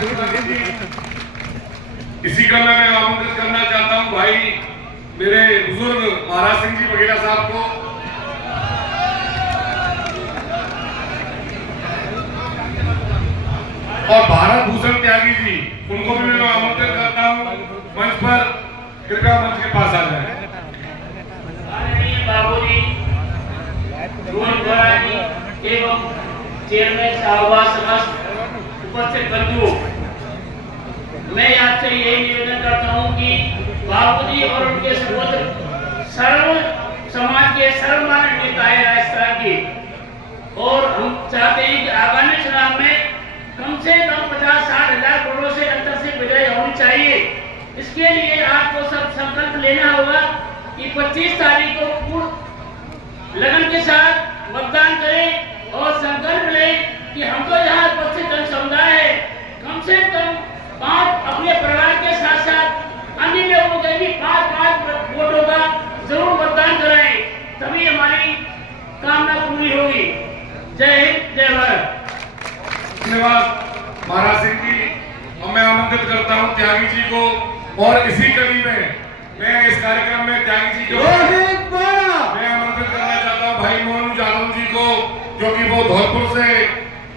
इसी क्रम में मैं आमंत्रित करना चाहता हूं भाई मेरे बुजुर्ग महाराज सिंह जी वगैरह साहब को। और भारत भूषण त्यागी जी, उनको भी मैं आमंत्रित करता हूं मंच पर। कृपया मंच के पास आ जाए। बाबूजी, एवं चेयरमैन साहब, समस्त उपस्थित बंधुओं, मैं आपसे यही निवेदन करता हूं कि बाबूजी और उनके सहोदर सर्व समाज के सर्वमान्य नेता है राजस्थान के, और हम चाहते हैं कि आगामी चुनाव में कम से कम 50-60 हजार वोटों से अंतर से विजय होनी चाहिए। इसके लिए आपको सब संकल्प लेना होगा कि 25 तारीख को पूर्ण लगन के साथ मतदान करें और संकल्प लें कि हमको यहाँ उपस्थित जन समुदाय है, कम से कम 5 अपने परिवार के साथ साथ अन्य लोगों के भी 5-5 वोटों का जरूर मतदान कराएं, तभी हमारी कामना पूरी होगी। जय हिंद, जय भारत। धन्यवाद महाराज सिंह जी। और मैं आमंत्रित करता हूं त्यागी जी को। और इसी कड़ी में मैं इस कार्यक्रम में त्यागी जी को मैं आमंत्रित करना चाहता हूं भाई मोनू जादव जी को, जो कि वो धौलपुर से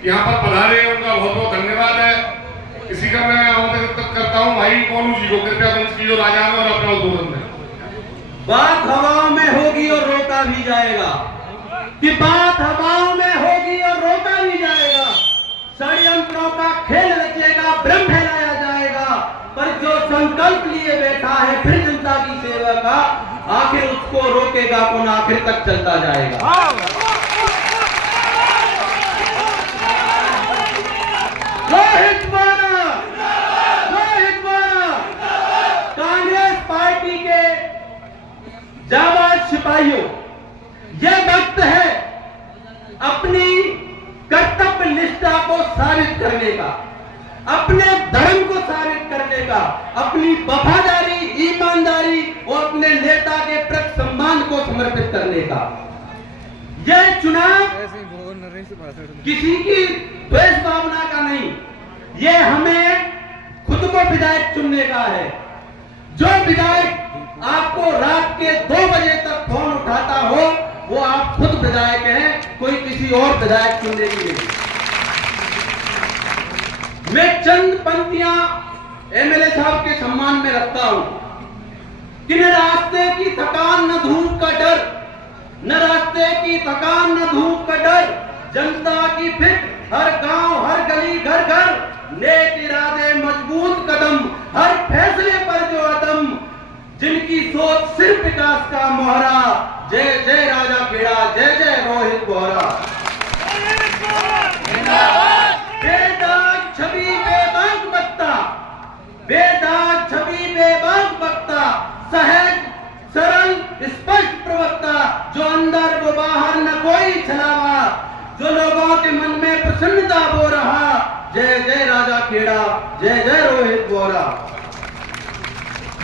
यहाँ पर पधारे हैं। उनका बहुत बहुत धन्यवाद है। इसी का मैं आमंत्रित करता हूं भाई मोनू जी को। कृपया मंच की ओर आ जाए और अपना उद्बोधन दें। बात हवाओं में होगी और रोका भी जाएगा, कि बात हवाओं में होगी और रोका भी जाएगा। षड्यंत्रों का खेल रचेगा, भ्रम फैलाया जाएगा, पर जो संकल्प लिए बैठा है फिर जनता की सेवा का, आखिर उसको रोकेगा कौन, आखिर तक चलता जाएगा। रोहित बोरा, रोहित बोरा। कांग्रेस पार्टी के जाबाज सिपाहियों, यह वक्त है अपनी कर्तव्य निष्ठा को साबित करने का, अपने धर्म को साबित करने का, अपनी वफादारी, ईमानदारी और अपने नेता के प्रति सम्मान को समर्पित करने का। यह चुनाव किसी की द्वेष भावना का नहीं, यह हमें खुद को विधायक चुनने का है। जो विधायक आपको रात के 2 बजे तक फोन उठाता हो, वो आप खुद विधायक हैं, कोई किसी और विधायक चुनने की नहीं। मैं चंद पंक्तियां एमएलए साहब के सम्मान में रखता हूं कि न रास्ते की थकान न धूप का डर, न रास्ते की थकान न धूप का डर, जनता की फिक्र हर गांव हर गली घर घर, नेक इरादे मजबूत कदम, हर फैसले पर जो अदम, जिनकी सोच सिर्फ विकास का मोहरा। जय जय राजा खेड़ा, जय जय रोहित बोरा। बेदाग छवि बेबाक बकता, बेदाग छवि बेबाक बकता, सहज सरल स्पष्ट प्रवक्ता, जो अंदर वो बाहर न कोई छलावा, जो लोगों के मन में प्रसन्नता बो रहा। जय जय राजा खेड़ा, जय जय रोहित बोरा।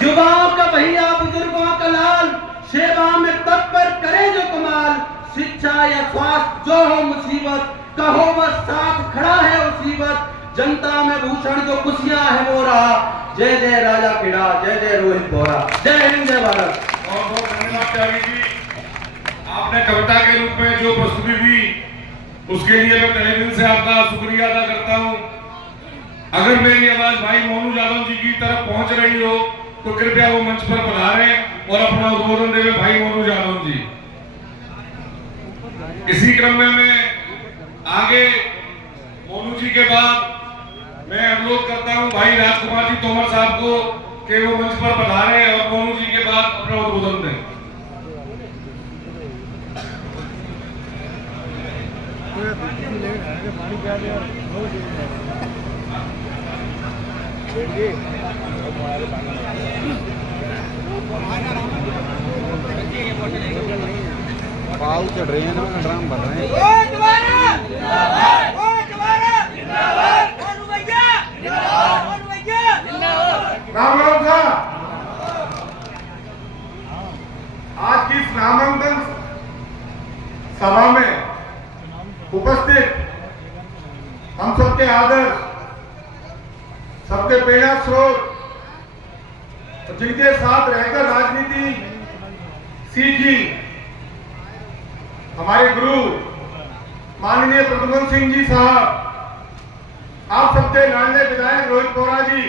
युवाओं का भैया, बुजुर्गों का लाल, सेवा में तत्पर करे जो कमाल, शिक्षा या स्वास्थ्य जो हो मुसीबत, कहो बस साथ खड़ा है मुसीबत, जनता में भूषण जो खुशियां है वो रहा। जय जय राजा खेड़ा, जय जय रोहित बोरा। जय हिंद, जय भारत। बहुत बहुत धन्यवाद त्यागी जी। आपने कविता के रूप में जो प्रस्तुति दी, उसके लिए मैं तहे दिल से आपका शुक्रिया अदा करता हूं। अगर मेरी आवाज भाई मोनू जादव जी की तरफ पहुंच रही हो तो कृपया वो मंच पर पधारें और अपना उद्बोधन देवे भाई मोनू जादव जी। इसी क्रम में मैं आगे मोनू जी के बाद मैं अनुरोध करता हूं भाई राजकुमार जी तोमर साहब को कि वो मंच पर पधारें और मोनू जी के बाद अपना उद्बोधन दें। पाव चढ़ रहे हैं ना, ड्राम भर रहे हैं। राम राम साहब, आज की इस नामांकन सभा में उपस्थित हम सबके आदर्श, सबके प्रेरणा स्रोत, जिनके साथ रहकर राजनीति सीखी, हमारे गुरु माननीय प्रद्युम्न सिंह जी साहब, आप सबके लाडले विधायक रोहित बोहरा जी,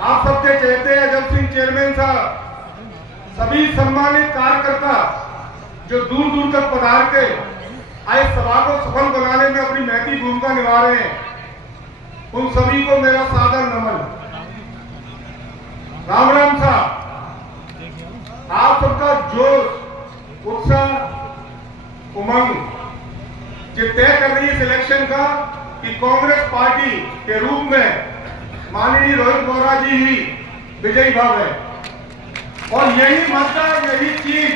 आप सबके चहेते अजब सिंह चेयरमैन साहब, सभी सम्मानित कार्यकर्ता जो दूर दूर तक पधार के आज सभा को सफल बनाने में अपनी महती भूमिका निभा रहे हैं, उन सभी को मेरा सादर नमन। राम राम साहब, आप सबका जोश, उत्साह, उमंग ये तय कर रही है इस इलेक्शन का कि कांग्रेस पार्टी के रूप में माननीय रोहित बोहरा जी ही विजयी भव है, और यही मसला, यही चीज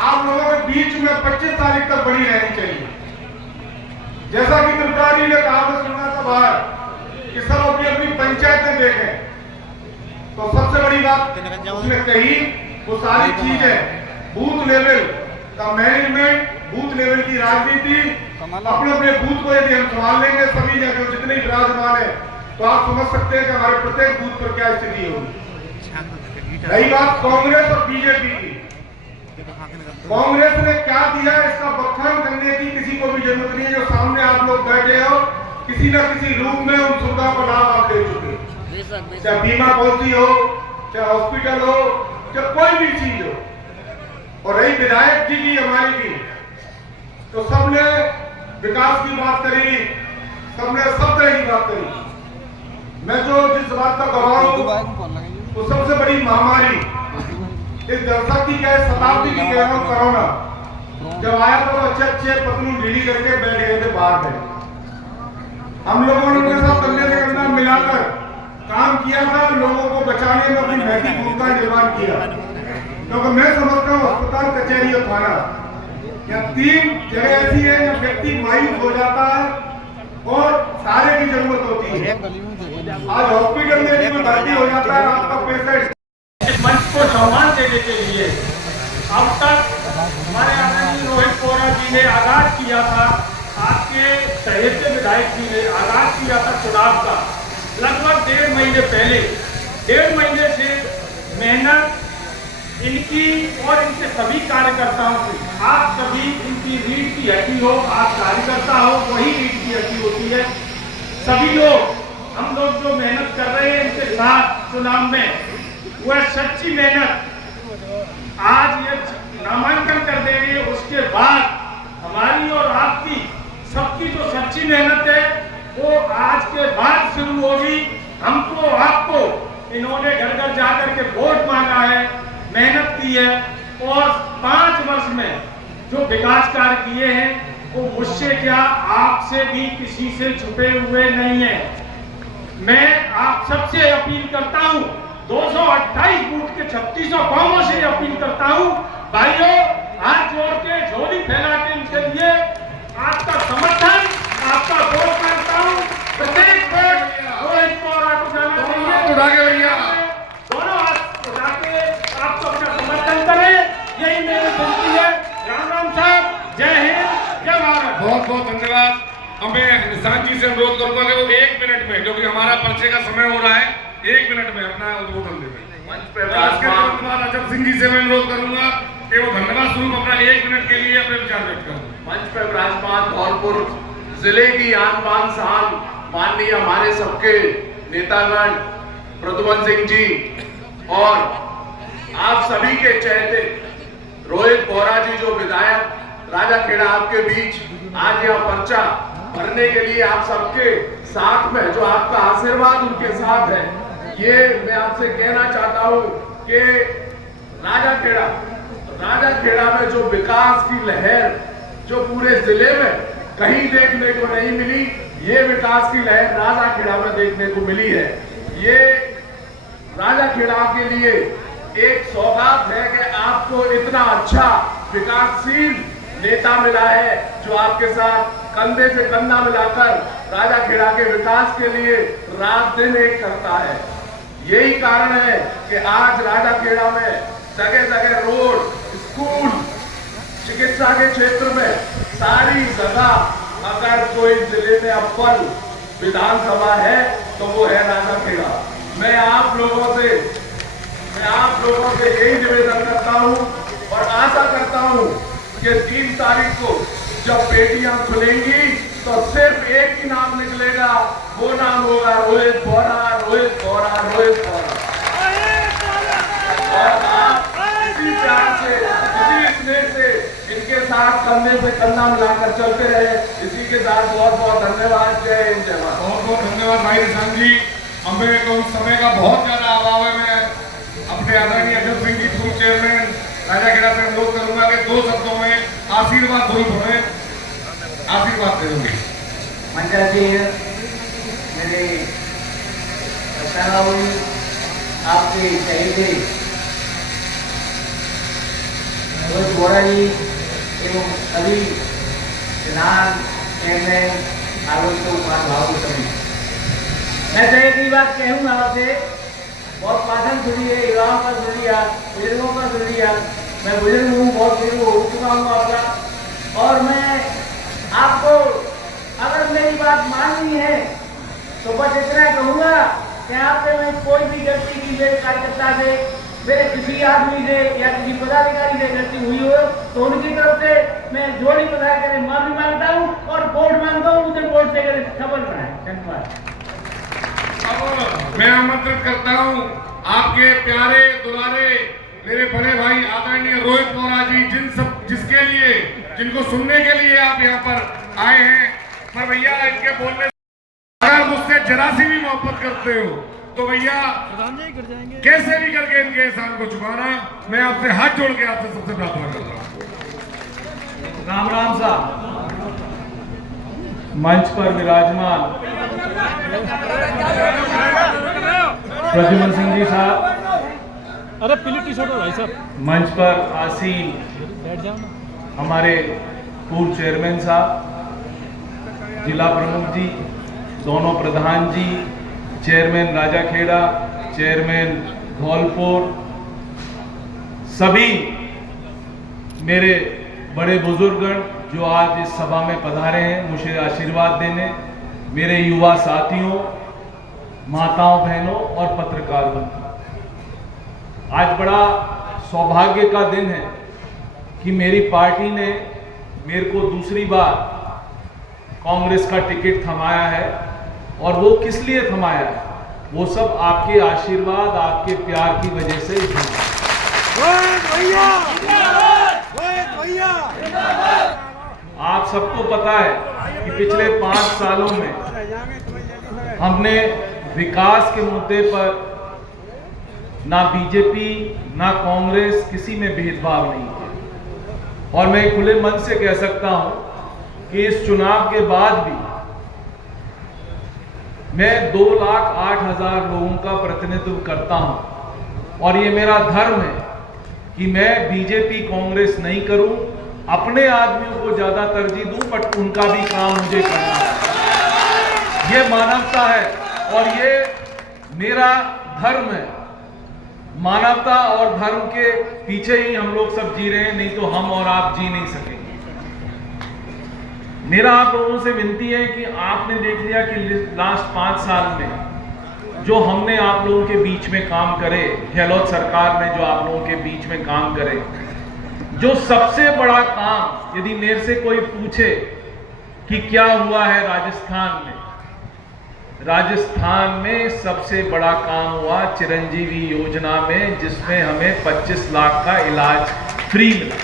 आप लोगों के बीच में 25 तारीख तक बनी रहनी चाहिए। जैसा कि त्रिपुरारी ने कहा, मैं सुनना था बाहर कि सब अपनी अपनी पंचायतें देखें, तो सबसे बड़ी बात उसने कही वो सारी चीजें बूथ लेवल का मैनेजमेंट, बूथ लेवल की राजनीति, अपने अपने बूथ को यदि हम संभाल लेंगे सभी जगह जितने विराजमान है, तो आप समझ सकते हैं कि हमारे प्रत्येक बूथ पर क्या स्थिति होगी। रही बात कांग्रेस और बीजेपी की, कांग्रेस ने क्या दिया इसका बखान करने की किसी को भी जरूरत नहीं है। जो सामने आप लोग बैठे हो, किसी न किसी रूप में उन सुविधा का लाभ आप दे चुके, चाहे बीमा पॉलिसी हो, चाहे हॉस्पिटल हो, चाहे कोई भी चीज हो। और रही विधायक जी की, हमारी की, तो सबने विकास की बात करी, सबने सब तरह की बात करी। मैं जो जिस बात का गवाह हूं, वो सबसे बड़ी महामारी इस दर्शक की क्या शताब्दी की कह रहा हूं, कोरोना जब आया तो अच्छे पतलू ढीली करके बैठ गए थे बाहर में। हम लोगों ने उनके साथ कंधे से कंधा मिलाकर काम किया था, लोगों को बचाने में अपनी महती भूमिका निर्माण किया। क्योंकि मैं समझता हूँ अस्पताल, कचहरी और थाना, या 3 जगह ऐसी है जब व्यक्ति मायूस हो जाता है और सारे की जरूरत होती है। आज हॉस्पिटल में भर्ती हो जाता है आपका पेशेंट। इस मंच को सम्मान देने के लिए अब तक हमारे आदरणीय रोहित बोहरा जी ने आगाज किया था, आपके चहेते विधायक जी ने आगाज किया था चुनाव का लगभग 1.5 महीने पहले। 1.5 महीने से मेहनत इनकी और इनके सभी कार्यकर्ताओं की, आप सभी इनकी रीढ़ की हड्डी हो, आप कार्यकर्ता हो, वही रीढ़ की हड्डी होती है। सभी लोग, हम लोग जो मेहनत कर रहे हैं इनके साथ चुनाव में, वह सच्ची मेहनत आज ये नामांकन कर देंगे, उसके बाद हमारी और आपकी सबकी जो सच्ची मेहनत है वो आज के बाद शुरू होगी। हमको, आपको इन्होंने घर घर जाकर के वोट मांगा है, मेहनत की है, और 5 वर्ष में जो विकास कार्य किए हैं वो मुझसे क्या, आपसे भी किसी से छुपे हुए नहीं है। मैं आप सबसे अपील करता हूं, 228 बूथ के 3600 गांवों से अपील करता हूं, भाइयों हाथ जोड़ के, झोली फैला के इनके लिए आपका समर्थन, आपका वोट मांगता हूं। प्रत्येक वोट रोहित बोहरा को जाना चाहिए। दोनों हाथ उठा के आपको अपना समर्थन करें, यही मेरी विनती है। राम राम साहब, जय हिंद, जय भारत। बहुत बहुत धन्यवाद। हमें निशान जी से अनुरोध करूंगा कि वो 1 मिनट में, क्योंकि हमारा पर्चे का समय हो रहा है, 1 मिनट में अपना उद्बोधन दें। अजब सिंह जी से मैं अनुरोध करूंगा कि वो धन्यवाद स्वरूप अपना 1 मिनट के लिए अपने विचार व्यक्त करें। मंच पर विराजमान धौलपुर जिले की आन बान शान माननीय हमारे सबके नेतागण प्रद्युम्न सिंह जी और आप सभी के चहेते रोहित बोहरा जी, जो विधायक राजाखेड़ा आपके बीच आज यह पर्चा भरने के लिए आप सबके साथ में, जो आपका आशीर्वाद उनके साथ है, ये मैं आपसे कहना चाहता हूं कि राजाखेड़ा में जो विकास की लहर जो पूरे जिले में कहीं देखने को नहीं मिली, ये विकास की लहर राजाखेड़ा में देखने को मिली है। ये राजाखेड़ा के लिए एक सौगात है कि आपको इतना अच्छा विकासशील नेता मिला है, जो आपके साथ कंधे से कंधा मिलाकर राजाखेड़ा के विकास के लिए रात दिन एक करता है। यही कारण है कि आज राजाखेड़ा में जगह जगह रोड, स्कूल, चिकित्सा के क्षेत्र में सारी जगह अगर कोई जिले में अव्वल विधानसभा है तो वो है राजाखेड़ा। मैं आप लोगों से यही निवेदन करता हूँ और आशा करता हूँ कि 3 तारीख को जब पेटियां खुलेंगी तो सिर्फ एक ही नाम निकलेगा, वो नाम होगा रोहित बोहरा, रोहित बोहरा, रोहित बोहरा। और आप इसी प्यार से, इसी स्नेह से इनके साथ कंधे से कंधा मिलाकर चलते रहे। इसी के साथ बहुत बहुत धन्यवाद। जय हिंद, जय भारत। बहुत बहुत धन्यवाद भाई निशांत जी। हमें तो समय का बहुत ज्यादा अभाव है। मैं अपने आदरणीय अजय सिंह जी पूर्व चेयरमैन राजाखेड़ा से अनुरोध करूंगा कि 2 शब्दों में आशीर्वाद स्वरूप हमें आशीर्वाद दे दूंगी। मंजा जी, मेरे आपके शहीद रोहित बोहरा जी एवं सभी प्रधान चेयरमैन आलोचक महानुभावों सभी, मैं तो एक ही बात कहूँगा आपसे, बहुत पाठन सुनी है, युवाओं का सुन लिया, बुजुर्गों का सुन लिया। मैं बुजुर्ग हूँ, बहुत बुजुर्ग हो चुका हूँ आपका, और मैं आपको अगर मेरी बात माननी है तो बस इतना कहूँगा कि आपसे मैं कोई भी गलती की, मेरे कार्यकर्ता से, मेरे किसी आदमी से या किसी पदाधिकारी से गलती हुई हो तो उनकी तरफ से मैं जोड़ी बता कर माफी मांगता हूँ और वोट मांगता हूँ, मुझे वोट देकर सफल बनाए। धन्यवाद। मैं आमंत्रित करता हूं आपके प्यारे दुलारे मेरे बड़े भाई आदरणीय रोहित बोहरा जी, जिसके लिए, जिनको सुनने के लिए आप यहाँ पर आए हैं। पर भैया इनके बोलने अगर मुझसे जरा सी भी मोहब्बत करते हो तो भैया कैसे भी करके इनके एहसान को चुकाना। मैं आपसे हाथ जोड़ के आपसे सबसे प्रार्थना करता हूँ। राम राम साहब, मंच पर विराजमान प्रद्युमन सिंह जी साहब, अरे पीली टी शर्ट भाई साहब, मंच पर आसीन बैठ जाओ ना, हमारे पूर्व चेयरमैन साहब, जिला प्रमुख जी, दोनों प्रधान जी, चेयरमैन राजाखेड़ा, चेयरमैन धौलपुर, सभी मेरे बड़े बुजुर्गगण जो आज इस सभा में पधारे हैं मुझे आशीर्वाद देने, मेरे युवा साथियों, माताओं बहनों और पत्रकार बंधुओं, आज बड़ा सौभाग्य का दिन है कि मेरी पार्टी ने मेरे को दूसरी बार कांग्रेस का टिकट थमाया है। और वो किस लिए थमाया है? वो सब आपके आशीर्वाद, आपके प्यार की वजह से आप सबको पता है कि पिछले 5 सालों में हमने विकास के मुद्दे पर ना बीजेपी ना कांग्रेस किसी में भेदभाव नहीं किया। और मैं खुले मन से कह सकता हूं कि इस चुनाव के बाद भी मैं 2,08,000 लोगों का प्रतिनिधित्व करता हूं और ये मेरा धर्म है कि मैं बीजेपी कांग्रेस नहीं करूं, अपने आदमियों को ज्यादा तरजीह दूं, बट उनका भी काम मुझे करना है। ये मानवता है और ये मेरा धर्म है। मानवता और धर्म के पीछे ही हम लोग सब जी रहे हैं, नहीं तो हम और आप जी नहीं सकेंगे। मेरा आप लोगों से विनती है कि आपने देख लिया कि लास्ट 5 साल में जो हमने आप लोगों के बीच में काम करे, गहलोत सरकार ने जो आप लोगों के बीच में काम करे, जो सबसे बड़ा काम यदि मेरे से कोई पूछे कि क्या हुआ है राजस्थान में, राजस्थान में सबसे बड़ा काम हुआ चिरंजीवी योजना में, जिसमें हमें 25 लाख का इलाज फ्री मिला।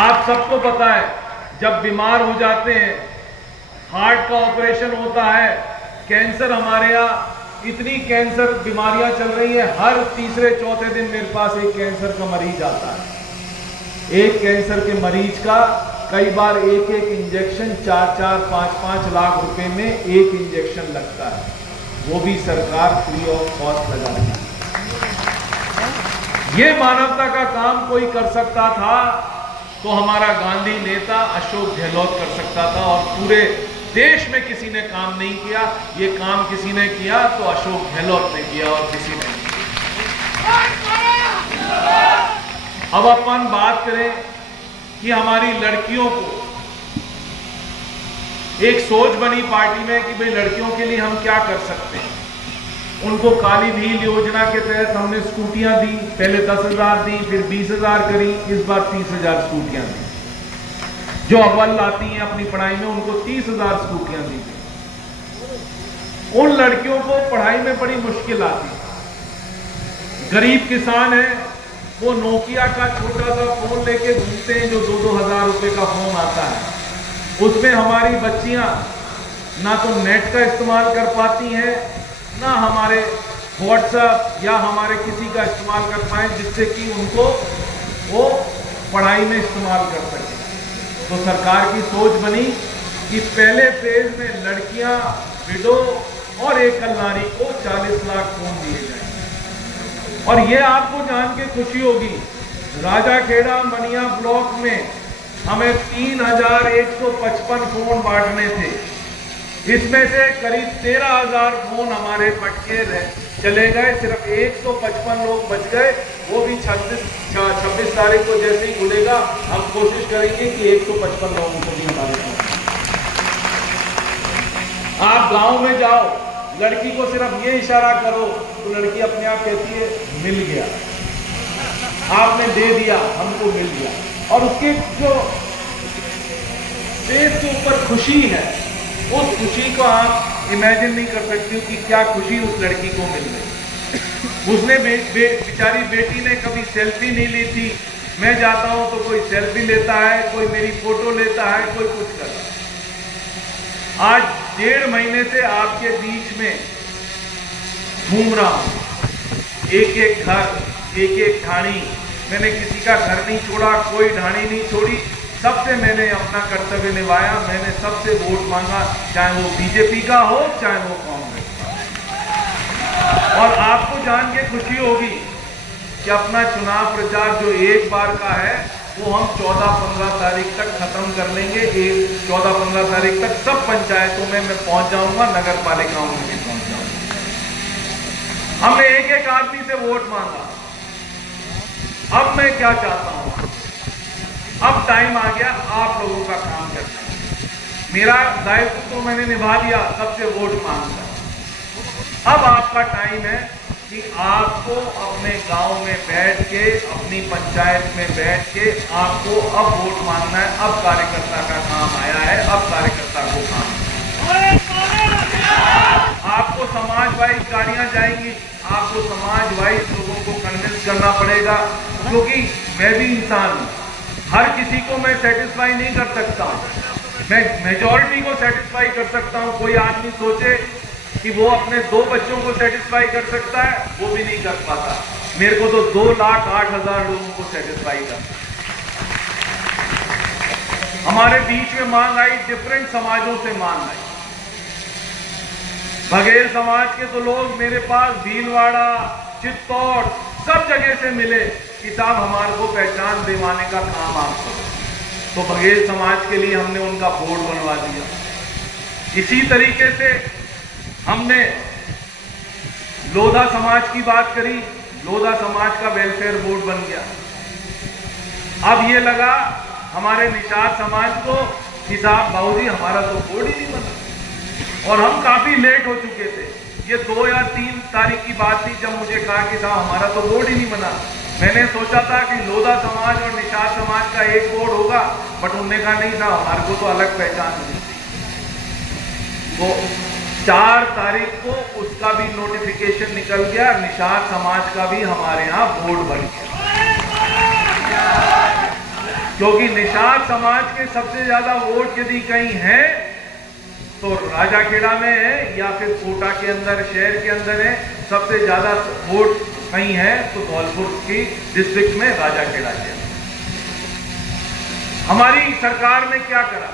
आप सबको पता है जब बीमार हो जाते हैं, हार्ट का ऑपरेशन होता है, कैंसर, हमारे यहाँ इतनी कैंसर बीमारियां चल रही है, हर तीसरे चौथे दिन मेरे पास एक कैंसर का मरीज आता है। एक कैंसर के मरीज का कई बार एक इंजेक्शन 4-4, 5-5 लाख रुपए में एक इंजेक्शन लगता है, वो भी सरकार फ्री ऑफ कॉस्ट लगाती है। ये मानवता का काम कोई कर सकता था तो हमारा गांधी नेता अशोक गहलोत कर सकता था, और पूरे देश में किसी ने काम नहीं किया। ये काम किसी ने किया तो अशोक गहलोत ने किया और किसी ने नहीं। अब अपन बात करें कि हमारी लड़कियों को एक सोच बनी पार्टी में कि भाई लड़कियों के लिए हम क्या कर सकते हैं। उनको काली व्हील योजना के तहत हमने स्कूटियां दी, पहले 10,000 दी, फिर 20,000 करी, इस बार 30,000 स्कूटियां दी। जो अव्वल आती हैं अपनी पढ़ाई में उनको 30,000 स्कूटियां दी गई। उन लड़कियों को पढ़ाई में बड़ी मुश्किल आती है। गरीब किसान है, वो नोकिया का छोटा सा फोन लेके घूमते हैं जो 2-2 हजार रुपए का फोन आता है। उसमें हमारी बच्चियां ना तो नेट का इस्तेमाल कर पाती हैं, ना हमारे व्हाट्सएप या हमारे किसी का इस्तेमाल कर पाए जिससे कि उनको वो पढ़ाई में इस्तेमाल कर सके। तो सरकार की सोच बनी कि पहले फेज में लड़कियां, विडो और एकल नारी को 40 लाख फोन दिए जाएंगे। और ये आपको जान के खुशी होगी, राजाखेड़ा मनिया ब्लॉक में हमें 3,155 फोन बांटने थे। इसमें से करीब 13,000 फोन हमारे पटके चले गए, सिर्फ 155 लोग बच गए। वो भी 26 तारीख को जैसे ही खुलेगा हम कोशिश करेंगे कि 155 लोगों को भी हमारे फोन। आप गांव में जाओ, लड़की को सिर्फ ये इशारा करो तो लड़की अपने आप कहती है मिल गया, आपने दे दिया, हमको मिल गया। और उसके जो फेस के ऊपर खुशी है, उस खुशी को आप इमेजिन नहीं कर सकते हो कि क्या खुशी उस लड़की को मिल रही। उसने बेचारी बेटी ने कभी सेल्फी नहीं ली थी। मैं जाता हूं तो कोई सेल्फी लेता है, कोई मेरी फोटो लेता है, कोई कुछ करता है। आज 1.5 महीने से आपके बीच में घूम रहा हूं, एक घर, एक ढाणी। मैंने किसी का घर नहीं छोड़ा, कोई ढाणी नहीं छोड़ी, सबसे मैंने अपना कर्तव्य निभाया। मैंने सबसे वोट मांगा, चाहे वो बीजेपी का हो चाहे वो कांग्रेस का। और आपको जान के खुशी होगी कि अपना चुनाव प्रचार जो एक बार का है वो हम 14-15 तारीख तक खत्म कर लेंगे। 14-15 तारीख तक सब पंचायतों में मैं पहुंच जाऊंगा, नगर पालिकाओं में भी पहुंच जाऊंगा। हमने एक आदमी से वोट मांगा। अब मैं क्या चाहता हूं, अब टाइम आ गया आप लोगों का काम करना है। मेरा दायित्व तो मैंने निभा लिया, सबसे वोट मांगकर। अब आपका टाइम है कि आपको अपने गांव में बैठ के, अपनी पंचायत में बैठ के आपको अब वोट मांगना है। अब कार्यकर्ता का काम आया है, अब कार्यकर्ता को काम। आपको समाज वाइज गाड़ियां जाएंगी, आपको समाज वाइज लोगों को कन्विंस करना पड़ेगा, क्योंकि मैं भी इंसान हूं। हर किसी को मैं सेटिस्फाई नहीं कर सकता हूं, मैं मेजॉरिटी को सेटिस्फाई कर सकता हूं। कोई आदमी सोचे कि वो अपने 2 बच्चों को सेटिस्फाई कर सकता है, वो भी नहीं कर पाता। मेरे को तो 2,08,000 लोगों को सेटिस्फाई करना। हमारे बीच में मांग आई, डिफरेंट समाजों से मांग आई। बघेल समाज के तो लोग मेरे पास भीलवाड़ा, चित्तौड़, सब जगह से मिले कि साहब हमारे को पहचान दिवाने का काम आपको। तो बघेल समाज के लिए हमने उनका बोर्ड बनवा दिया। इसी तरीके से हमने लोधा समाज की बात करी, लोधा समाज का वेलफेयर बोर्ड बन गया। अब ये लगा हमारे निषाद समाज को कि साहब बाबूजी हमारा तो बोर्ड ही नहीं बना। और हम काफी लेट हो चुके थे। ये 2 या 3 तारीख की बात थी जब मुझे कहा कि साहब हमारा तो बोर्ड ही नहीं बना। मैंने सोचा था कि लोधा समाज और निषाद समाज का एक बोर्ड होगा, बट उन्होंने कहा नहीं था, हमारे को तो अलग पहचान मिली। तो 4 तारीख को उसका भी नोटिफिकेशन निकल गया, निषाद समाज का भी हमारे यहाँ बोर्ड बन गया। क्योंकि निषाद समाज के सबसे ज्यादा वोट यदि कहीं है तो राजाखेड़ा में है या फिर कोटा के अंदर, शहर के अंदर है। सबसे ज्यादा वोट कहीं है तो धौलपुर की डिस्ट्रिक्ट में राजाखेड़ा के। हमारी सरकार ने क्या करा,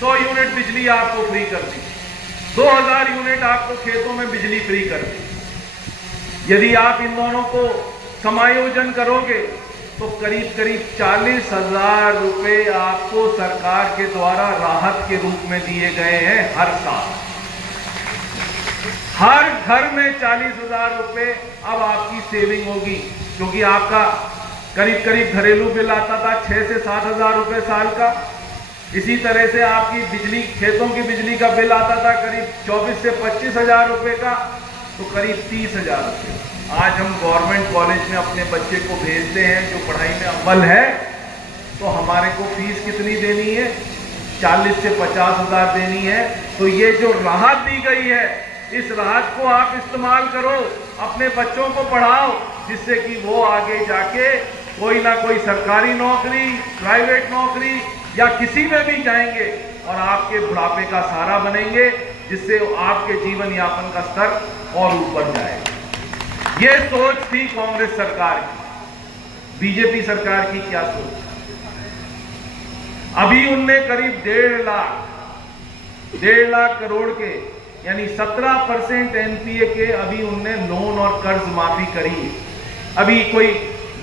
100 यूनिट बिजली आपको फ्री कर दी, 2000 यूनिट आपको खेतों में बिजली फ्री कर दी। यदि आप इन दोनों को समायोजन करोगे तो करीब 40,000 रुपए आपको सरकार के द्वारा राहत के रूप में दिए गए हैं हर साल। हर घर में 40,000 रुपए अब आपकी सेविंग होगी, क्योंकि आपका करीब करीब घरेलू बिल आता था 6 से 7,000 रुपए साल का। इसी तरह से आपकी बिजली, खेतों की बिजली का बिल आता था करीब 24 से 25,000 रुपए का, तो करीब 30,000 रुपए। आज हम गवर्नमेंट कॉलेज में अपने बच्चे को भेजते हैं जो पढ़ाई में अव्वल है, तो हमारे को फीस कितनी देनी है? 40 से 50,000 देनी है। तो ये जो राहत दी गई है, इस राहत को आप इस्तेमाल करो, अपने बच्चों को पढ़ाओ, जिससे कि वो आगे जाके कोई ना कोई सरकारी नौकरी, प्राइवेट नौकरी या किसी में भी जाएंगे और आपके बुढ़ापे का सहारा बनेंगे, जिससे आपके जीवन यापन का स्तर और ऊपर जाएगा। ये सोच थी कांग्रेस सरकार की। बीजेपी सरकार की क्या सोच? अभी उनने करीब 1.5 लाख करोड़ के, यानी 17% एनपीए के अभी उनने लोन और कर्ज माफी करी है। अभी कोई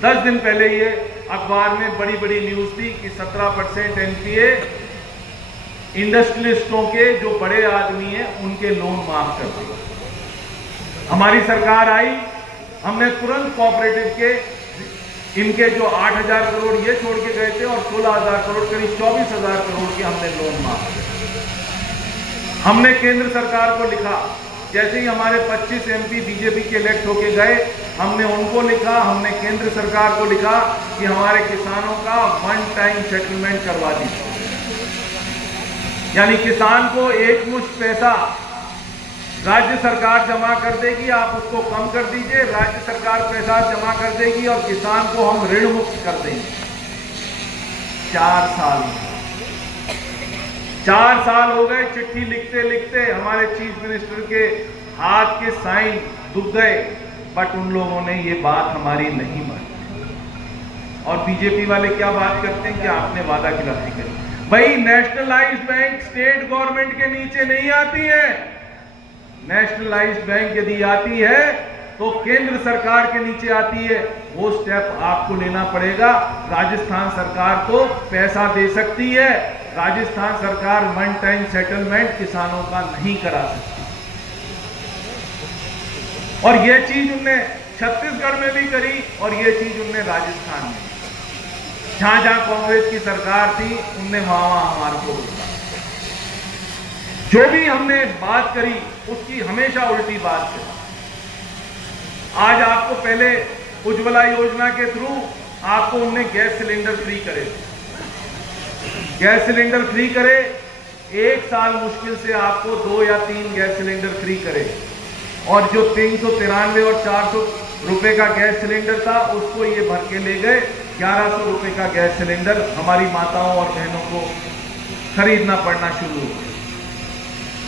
10 दिन पहले ये अखबार में बड़ी बड़ी न्यूज थी कि 17% एनपीए इंडस्ट्रियलिस्टों के, जो बड़े आदमी हैं, उनके लोन माफ कर दिए। हमारी सरकार आई, हमने तुरंत कोऑपरेटिव के इनके जो 8,000 करोड़ ये छोड़ के गए थे और 16,000 करोड़, करीब 24,000 करोड़ के हमने लोन माफ किए। हमने केंद्र सरकार को लिखा, जैसे ही हमारे 25 एमपी बीजेपी के इलेक्ट होके गए, हमने उनको लिखा, हमने केंद्र सरकार को लिखा कि हमारे किसानों का 1 टाइम सेटलमेंट करवा दीजिए। यानी किसान को एक मुश्त पैसा राज्य सरकार जमा कर देगी, आप उसको कम कर दीजिए, राज्य सरकार पैसा जमा कर देगी और किसान को हम ऋण मुक्त कर देंगे। 4 साल हो गए, चिट्ठी लिखते लिखते हमारे चीफ मिनिस्टर के हाथ के साइन दुख गए, बट उन लोगों ने ये बात हमारी नहीं मानी। और बीजेपी वाले क्या बात करते हैं कि आपने वादा खिलाफी करी। भाई, नेशनलाइज्ड बैंक स्टेट गवर्नमेंट के नीचे नहीं आती है। नेशनलाइज्ड बैंक यदि आती है तो केंद्र सरकार के नीचे आती है। वो स्टेप आपको लेना पड़ेगा। राजस्थान सरकार तो पैसा दे सकती है, राजस्थान सरकार 1 टाइम सेटलमेंट किसानों का नहीं करा सकती। और ये चीज उनने छत्तीसगढ़ में भी करी और ये चीज उनने राजस्थान में, जहां जहां कांग्रेस की सरकार थी, उनने वहां हमारे को रोका। जो भी हमने बात करी उसकी हमेशा उल्टी बात करी। आज आपको पहले उज्ज्वला योजना के थ्रू आपको उनने गैस सिलेंडर फ्री करे, गैस सिलेंडर फ्री करे। 1 साल मुश्किल से आपको 2 या 3 गैस सिलेंडर फ्री करे, और जो 393 और 400 रुपए का गैस सिलेंडर था, उसको ये भर के ले गए 1100 रुपए का गैस सिलेंडर हमारी माताओं और बहनों को खरीदना पड़ना शुरू हो गया।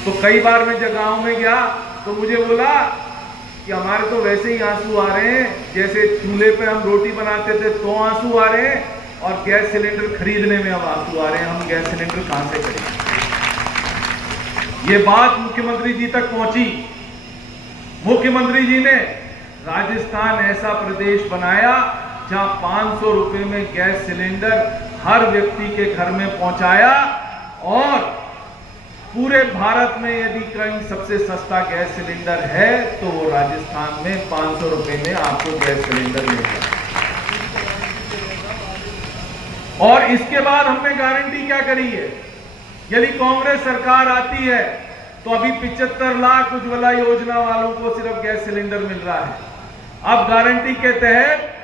तो कई बार मैं जगहों में गया तो मुझे बोला कि हमारे तो वैसे ही आंसू आ रहे हैं, जैसे चूल्हे पे हम रोटी बनाते थे तो आंसू आ रहे हैं, और गैस सिलेंडर खरीदने में अब आंसू आ रहे हैं। हम गैस सिलेंडर कहां से खरीदें? ये बात मुख्यमंत्री जी तक पहुंची। मुख्यमंत्री जी ने राजस्थान ऐसा प्रदेश बनाया जहां 500 रुपए में गैस सिलेंडर हर व्यक्ति के घर में पहुंचाया, और पूरे भारत में यदि कहीं सबसे सस्ता गैस सिलेंडर है तो वो राजस्थान में 500 रुपए में आपको गैस सिलेंडर मिलेगा। और इसके बाद हमने गारंटी क्या करी है? यदि कांग्रेस सरकार आती है तो अभी 75 लाख उज्ज्वला योजना वालों को सिर्फ गैस सिलेंडर मिल रहा है। अब गारंटी के तहत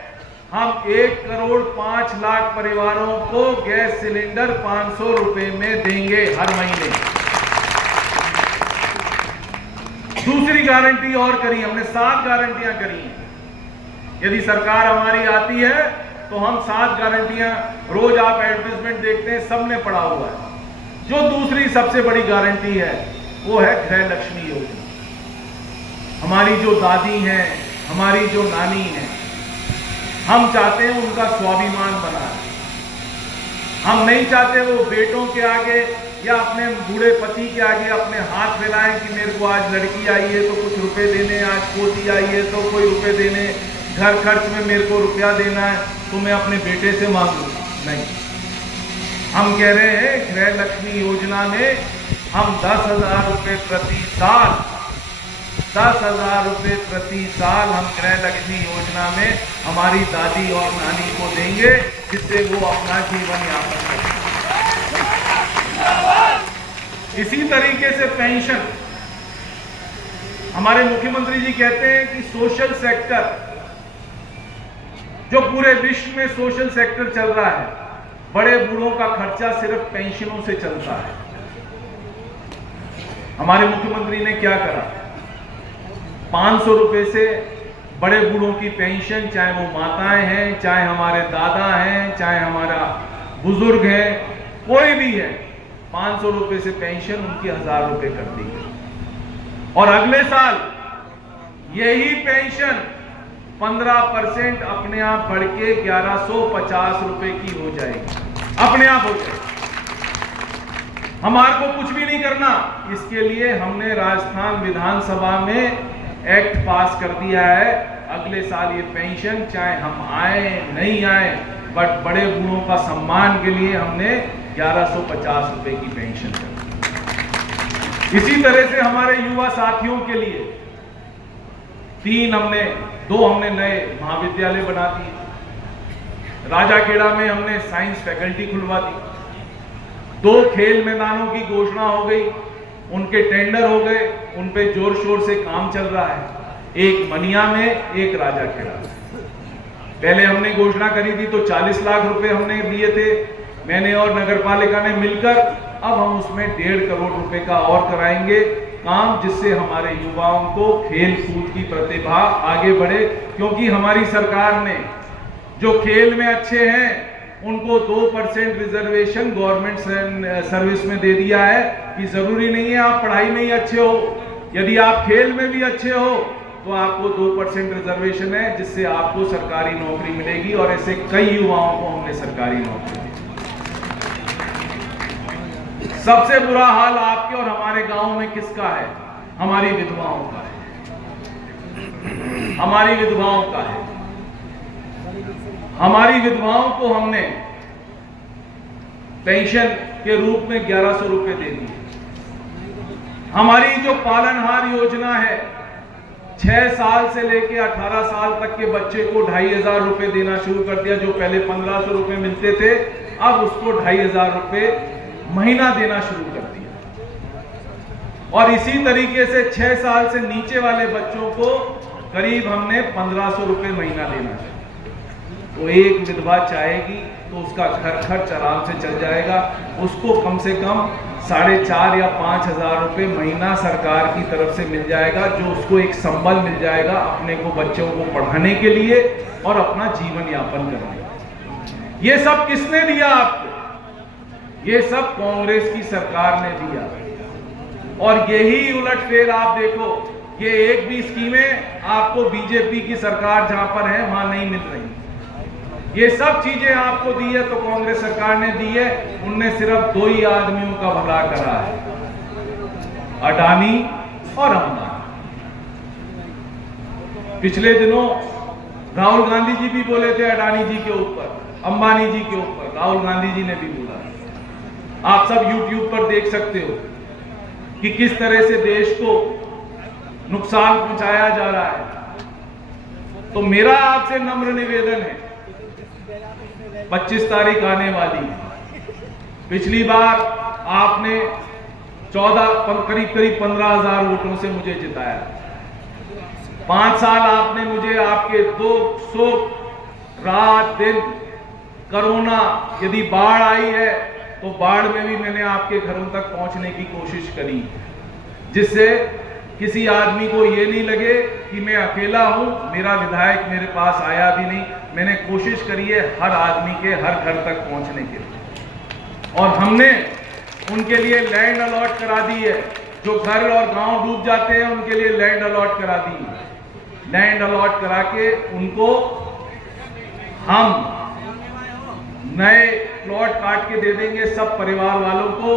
हम 1,05,00,000 परिवारों को गैस सिलेंडर 500 रुपए में देंगे हर महीने। दूसरी गारंटी और करी, हमने 7 गारंटियां करी हैं। यदि सरकार हमारी आती है तो हम 7 गारंटियां, रोज आप एडवर्टाइजमेंट देखते हैं, सब ने पढ़ा हुआ है। जो दूसरी सबसे बड़ी गारंटी है वो है गृह लक्ष्मी योजना। हमारी जो दादी हैं, हमारी जो नानी हैं, हम चाहते हैं उनका स्वाभिमान बना। हम नहीं चाहते वो बेटों के आगे या अपने बूढ़े पति के आगे अपने हाथ फैलाएं कि मेरे को आज लड़की आई है तो कुछ रुपए देने, आज पोती आई है तो कोई रुपए देने, घर खर्च में मेरे को रुपया देना है तो मैं अपने बेटे से मांगू। नहीं, हम कह रहे हैं गृह लक्ष्मी योजना में हम 10,000 रुपए प्रति साल 10,000 रुपए प्रति साल हम गृह लक्ष्मी योजना में हमारी दादी और नानी को देंगे, जिससे वो अपना जीवन यापन करें। इसी तरीके से पेंशन, हमारे मुख्यमंत्री जी कहते हैं कि सोशल सेक्टर, जो पूरे विश्व में सोशल सेक्टर चल रहा है, बड़े बूढ़ों का खर्चा सिर्फ पेंशनों से चलता है। हमारे मुख्यमंत्री ने क्या करा, 500 रुपए से बड़े बूढ़ों की पेंशन, चाहे वो माताएं हैं, चाहे हमारे दादा हैं, चाहे हमारा बुजुर्ग है, कोई भी है, 500 रुपए से पेंशन उनकी 1000 रुपए कर दी है। और अगले साल यही पेंशन 15% अपने आप बढ़ के 1150 रुपए की हो जाएगी, अपने आप हो जाएगी। हमारे को कुछ भी नहीं करना, इसके लिए हमने राजस्थान विधानसभा में एक्ट पास कर दिया है। अगले साल ये पेंशन, चाहे हम आए नहीं आए, बट बड़े बूढ़ों का सम्मान के लिए हमने 1150 रुपए की पेंशन कर दी। इसी तरह से हमारे युवा साथियों के लिए 2 हमने नए महाविद्यालय बना दिए। राजाखेड़ा में हमने साइंस फैकल्टी खुलवा दी। 2 खेल मैदानों की घोषणा हो गई, उनके टेंडर हो गए, उन पे जोर शोर से काम चल रहा है। एक मनिया में, एक राजाखेड़ा में। पहले हमने घोषणा करी थी तो 40 लाख रुपए हमने दिए थे, मैंने और नगर पालिका ने मिलकर। अब हम उसमें 1.5 करोड़ रुपए का और कराएंगे काम, जिससे हमारे युवाओं को खेल कूद की प्रतिभा आगे बढ़े। क्योंकि हमारी सरकार ने जो खेल में अच्छे हैं उनको 2% रिजर्वेशन गवर्नमेंट सर्विस में दे दिया है कि जरूरी नहीं है आप पढ़ाई में ही अच्छे हो, यदि आप खेल में भी अच्छे हो तो आपको 2% रिजर्वेशन है, जिससे आपको सरकारी नौकरी मिलेगी। और ऐसे कई युवाओं को हमने सरकारी नौकरी दी। सबसे बुरा हाल आपके और हमारे गांव में किसका है? हमारी विधवाओं का है, हमारी विधवाओं का है। हमारी विधवाओं को हमने पेंशन के रूप में 1100 रुपए दे दिए। हमारी जो पालनहार योजना है, 6 साल से लेकर 18 साल तक के बच्चे को 2500 रुपए देना शुरू कर दिया। जो पहले 1500 रुपए मिलते थे, अब उसको 2500 रुपए महीना देना शुरू कर दिया। और इसी तरीके से 6 साल से नीचे वाले बच्चों को करीब हमने 1500 रुपए महीना देना शुरू। तो एक विधवा चाहेगी तो उसका घर खर्च आराम से चल जाएगा। उसको कम से कम 4,500 या 5,000 रुपए महीना सरकार की तरफ से मिल जाएगा, जो उसको एक संबल मिल जाएगा अपने को, बच्चों को पढ़ाने के लिए और अपना जीवन यापन करने। ये सब किसने दिया आपको? ये सब कांग्रेस की सरकार ने दिया। और यही उलटफेर आप देखो, ये एक भी स्कीमें आपको बीजेपी की सरकार जहां पर है वहां नहीं मिल रही। ये सब चीजें आपको दी है तो कांग्रेस सरकार ने दी है। उनने सिर्फ 2 ही आदमियों का भला करा है, अडानी और अंबानी। पिछले दिनों राहुल गांधी जी भी बोले थे अडानी जी के ऊपर, अंबानी जी के ऊपर। राहुल गांधी जी ने भी बोला, आप सब YouTube पर देख सकते हो कि किस तरह से देश को नुकसान पहुंचाया जा रहा है। तो मेरा आपसे नम्र निवेदन है, 25 तारीख आने वाली है। पिछली बार आपने करीब 15,000 वोटों से मुझे जिताया। 5 साल आपने मुझे आपके 200 रात दिन, कोरोना, यदि बाढ़ आई है तो बाढ़ में भी मैंने आपके घरों तक पहुंचने की कोशिश करी, जिससे किसी आदमी को ये नहीं लगे कि मैं अकेला हूं, मेरा विधायक मेरे पास आया भी नहीं। मैंने कोशिश करी है हर आदमी के हर घर तक पहुंचने के लिए। और हमने उनके लिए लैंड अलॉट करा दी है। जो घर और गांव डूब जाते हैं उनके लिए लैंड अलॉट करा दी है। लैंड अलॉट करा के उनको हम नए प्लॉट काट के दे देंगे सब परिवार वालों को,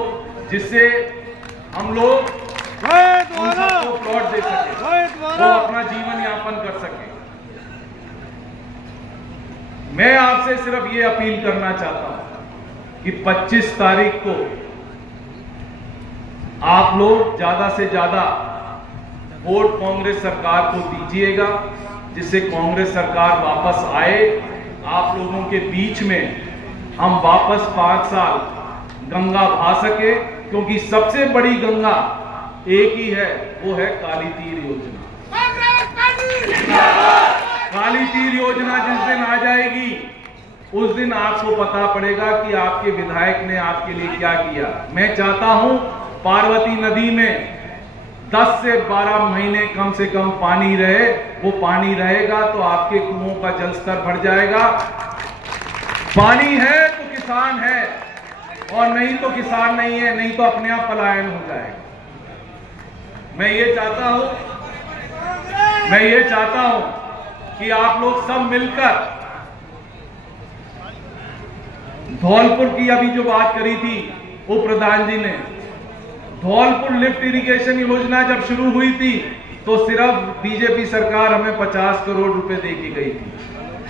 जिससे हम लोग उन सबको प्लॉट दे सके, वो अपना जीवन यापन कर सके। मैं आपसे सिर्फ ये अपील करना चाहता हूं कि 25 तारीख को आप लोग ज्यादा से ज्यादा वोट कांग्रेस सरकार को दीजिएगा, जिससे कांग्रेस सरकार वापस आए, आप लोगों के बीच में हम वापस 5 साल गंगा बहा सके, क्योंकि सबसे बड़ी गंगा एक ही है, वो है काली तीर योजना। काली तीर योजना जिस दिन आ जाएगी, उस दिन आपको पता पड़ेगा कि आपके विधायक ने आपके लिए क्या किया। मैं चाहता हूं पार्वती नदी में 10 से 12 महीने कम से कम पानी रहे। वो पानी रहेगा तो आपके कुओं का जल स्तर बढ़ जाएगा। पानी है तो किसान है, और नहीं तो किसान नहीं है, नहीं तो अपने आप पलायन हो जाएगा। मैं ये चाहता हूं कि आप लोग सब मिलकर, धौलपुर की अभी जो बात करी थी उप प्रधान जी ने, धौलपुर लिफ्ट इरिगेशन योजना जब शुरू हुई थी तो सिर्फ बीजेपी सरकार हमें 50 करोड़ रुपए दे के गई थी।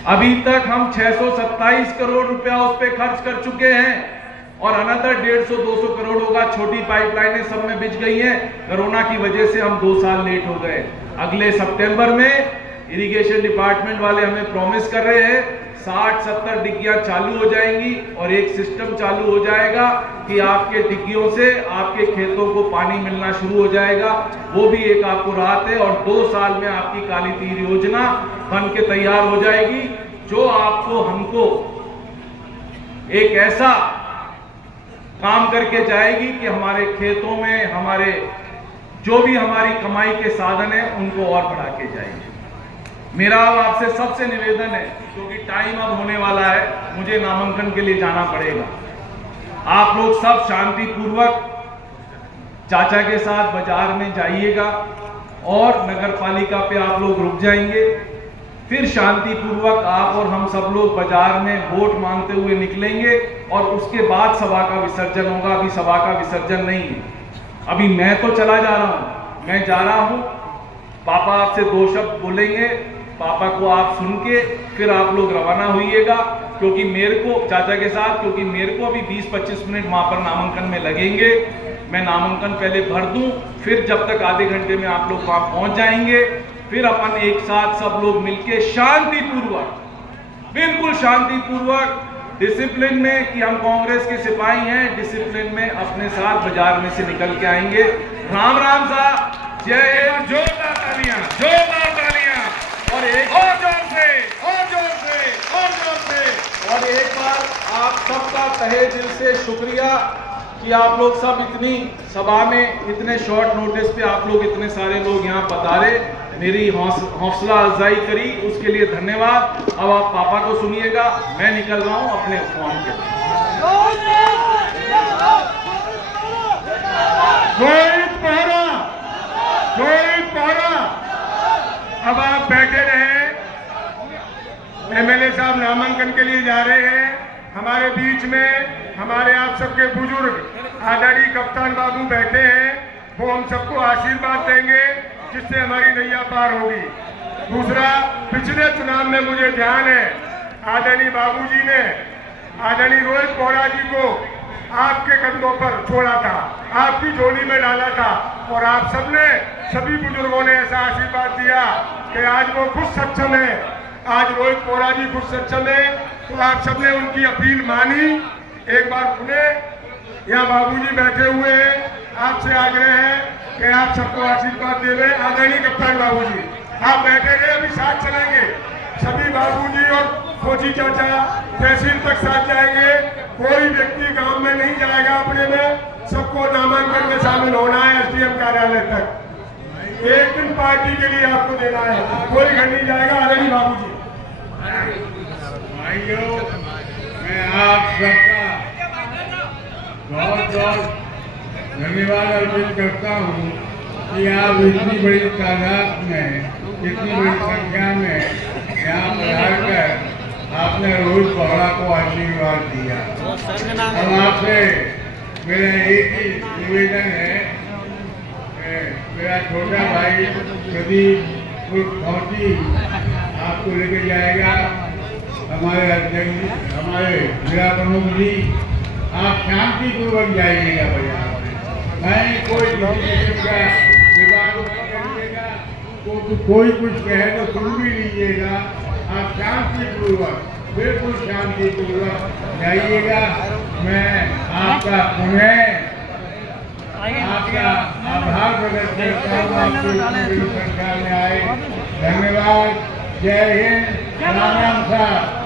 अभी तक हम 627 करोड़ रुपया उस पे खर्च कर चुके हैं, और अनदर 150-200 करोड़ होगा। छोटी पाइपलाइनें सब में बिछ गई हैं, कोरोना की वजह से हम 2 साल लेट हो गए। अगले सितंबर में इरिगेशन डिपार्टमेंट वाले हमें प्रॉमिस कर रहे हैं 60-70 डिग्गियां चालू हो जाएंगी, और एक सिस्टम चालू हो जाएगा कि आपके डिग्गियों से आपके खेतों को पानी मिलना शुरू हो जाएगा। वो भी एक आपको राहत है, और 2 साल में आपकी काली तीर योजना बन के तैयार हो जाएगी, जो आपको हमको एक ऐसा काम करके जाएगी कि हमारे खेतों में हमारे जो भी हमारी कमाई के साधन है उनको और बढ़ा के जाएंगे। मेरा आपसे सबसे निवेदन है, क्योंकि टाइम अब होने वाला है, मुझे नामांकन के लिए जाना पड़ेगा। आप लोग सब शांतिपूर्वक चाचा के साथ बाजार में जाइएगा, और नगर पालिका पे आप लोग रुक जाएंगे। फिर शांतिपूर्वक आप और हम सब लोग बाजार में वोट मांगते हुए निकलेंगे, और उसके बाद सभा का विसर्जन होगा। अभी सभा का विसर्जन नहीं है, अभी मैं तो चला जा रहा हूं। मैं जा रहा हूं, पापा आपसे 2 शब्द बोलेंगे, पापा को आप सुन के फिर आप लोग रवाना होइएगा, क्योंकि मेरे को चाचा के साथ, क्योंकि मेरे को अभी 20-25 मिनट वहां पर नामांकन में लगेंगे। मैं नामांकन पहले भर दूं, फिर जब तक आधे घंटे में आप लोग वहां पहुंच जाएंगे, फिर अपन एक साथ सब लोग मिलके शांतिपूर्वक, बिल्कुल शांतिपूर्वक, डिसिप्लिन में, कि हम कांग्रेस के सिपाही हैं, डिसिप्लिन में अपने साथ बाजार में से निकल के आएंगे। राम राम साहब, जय हिंद, जोरदार तालियां, जोरदार तालियां, और एक और जोर से, और जोर से, और जोर से। और एक बार आप सबका तहे दिल से शुक्रिया कि आप लोग सब इतनी सभा में इतने शॉर्ट नोटिस पे आप लोग इतने सारे लोग यहाँ पधारे, मेरी हौसला अफजाई करी, उसके लिए धन्यवाद। अब आप पापा को सुनिएगा, मैं निकल रहा हूँ अपने फॉर्म के लिए। अब आप बैठे रहे, एमएलए साहब नामांकन के लिए जा रहे हैं। हमारे बीच में हमारे आप सबके बुजुर्ग आदरणीय कप्तान बाबू बैठे हैं, वो हम सबको आशीर्वाद देंगे, जिससे हमारी नैया पार होगी। दूसरा, पिछले चुनाव में मुझे ध्यान है, आदरणीय बाबूजी ने आदरणीय रोहित बोहरा जी को आपके कंधों पर छोड़ा था, आपकी झोली में डाला था, और आप सबने, सभी बुजुर्गों ने ऐसा आशीर्वाद दिया कि आज वो खुद सक्षम है, आज रोहित बोहरा जी खुद सक्षम है। तो आप सबने उनकी अपील मानी। एक बार सुने, यहाँ बाबूजी बैठे हुए हैं, आपसे आग्रह है कि आप सबको आशीर्वाद देवे। आदरणीय कप्तान बाबूजी आप बैठे रहे, अभी साथ चलेंगे, सभी बाबूजी और फौजी चाचा तहसील तक साथ जाएंगे। कोई व्यक्ति गांव में नहीं जाएगा अपने में, सबको नामांकन में शामिल होना है एसडीएम कार्यालय तक। एक दिन पार्टी के लिए आपको देना है, कोई घर नहीं जाएगा। आदरणीय बाबूजी, भाइयों, मैं आप सबका बहुत बहुत धन्यवाद अर्पित करता हूँ कि आप इतनी बड़ी तादाद में, इतनी बड़ी संख्या में यहाँ पधार कर आपने रोहित बोहरा को आशीर्वाद दिया। अब आपसे मेरा एक ही निवेदन है, मेरा छोटा भाई प्रदीप फौजी आपको लेके जाएगा। हमारे अध्यक्ष, हमारे जिला प्रमुख जी, आप शांतिपूर्वक जाइएगा बाजार में, मैं कोई किसी किस्म का विवाद नहीं करिएगा। कोई कुछ कहे तो सुन भी लीजिएगा। आप शांतिपूर्वक, बिल्कुल शांतिपूर्वक जाइएगा। मैं आपका पुनः आपका आभार प्रकट करता हूँ, आपको इतनी बड़ी संख्या में आए। धन्यवाद। जय हिंद। राम राम साहब।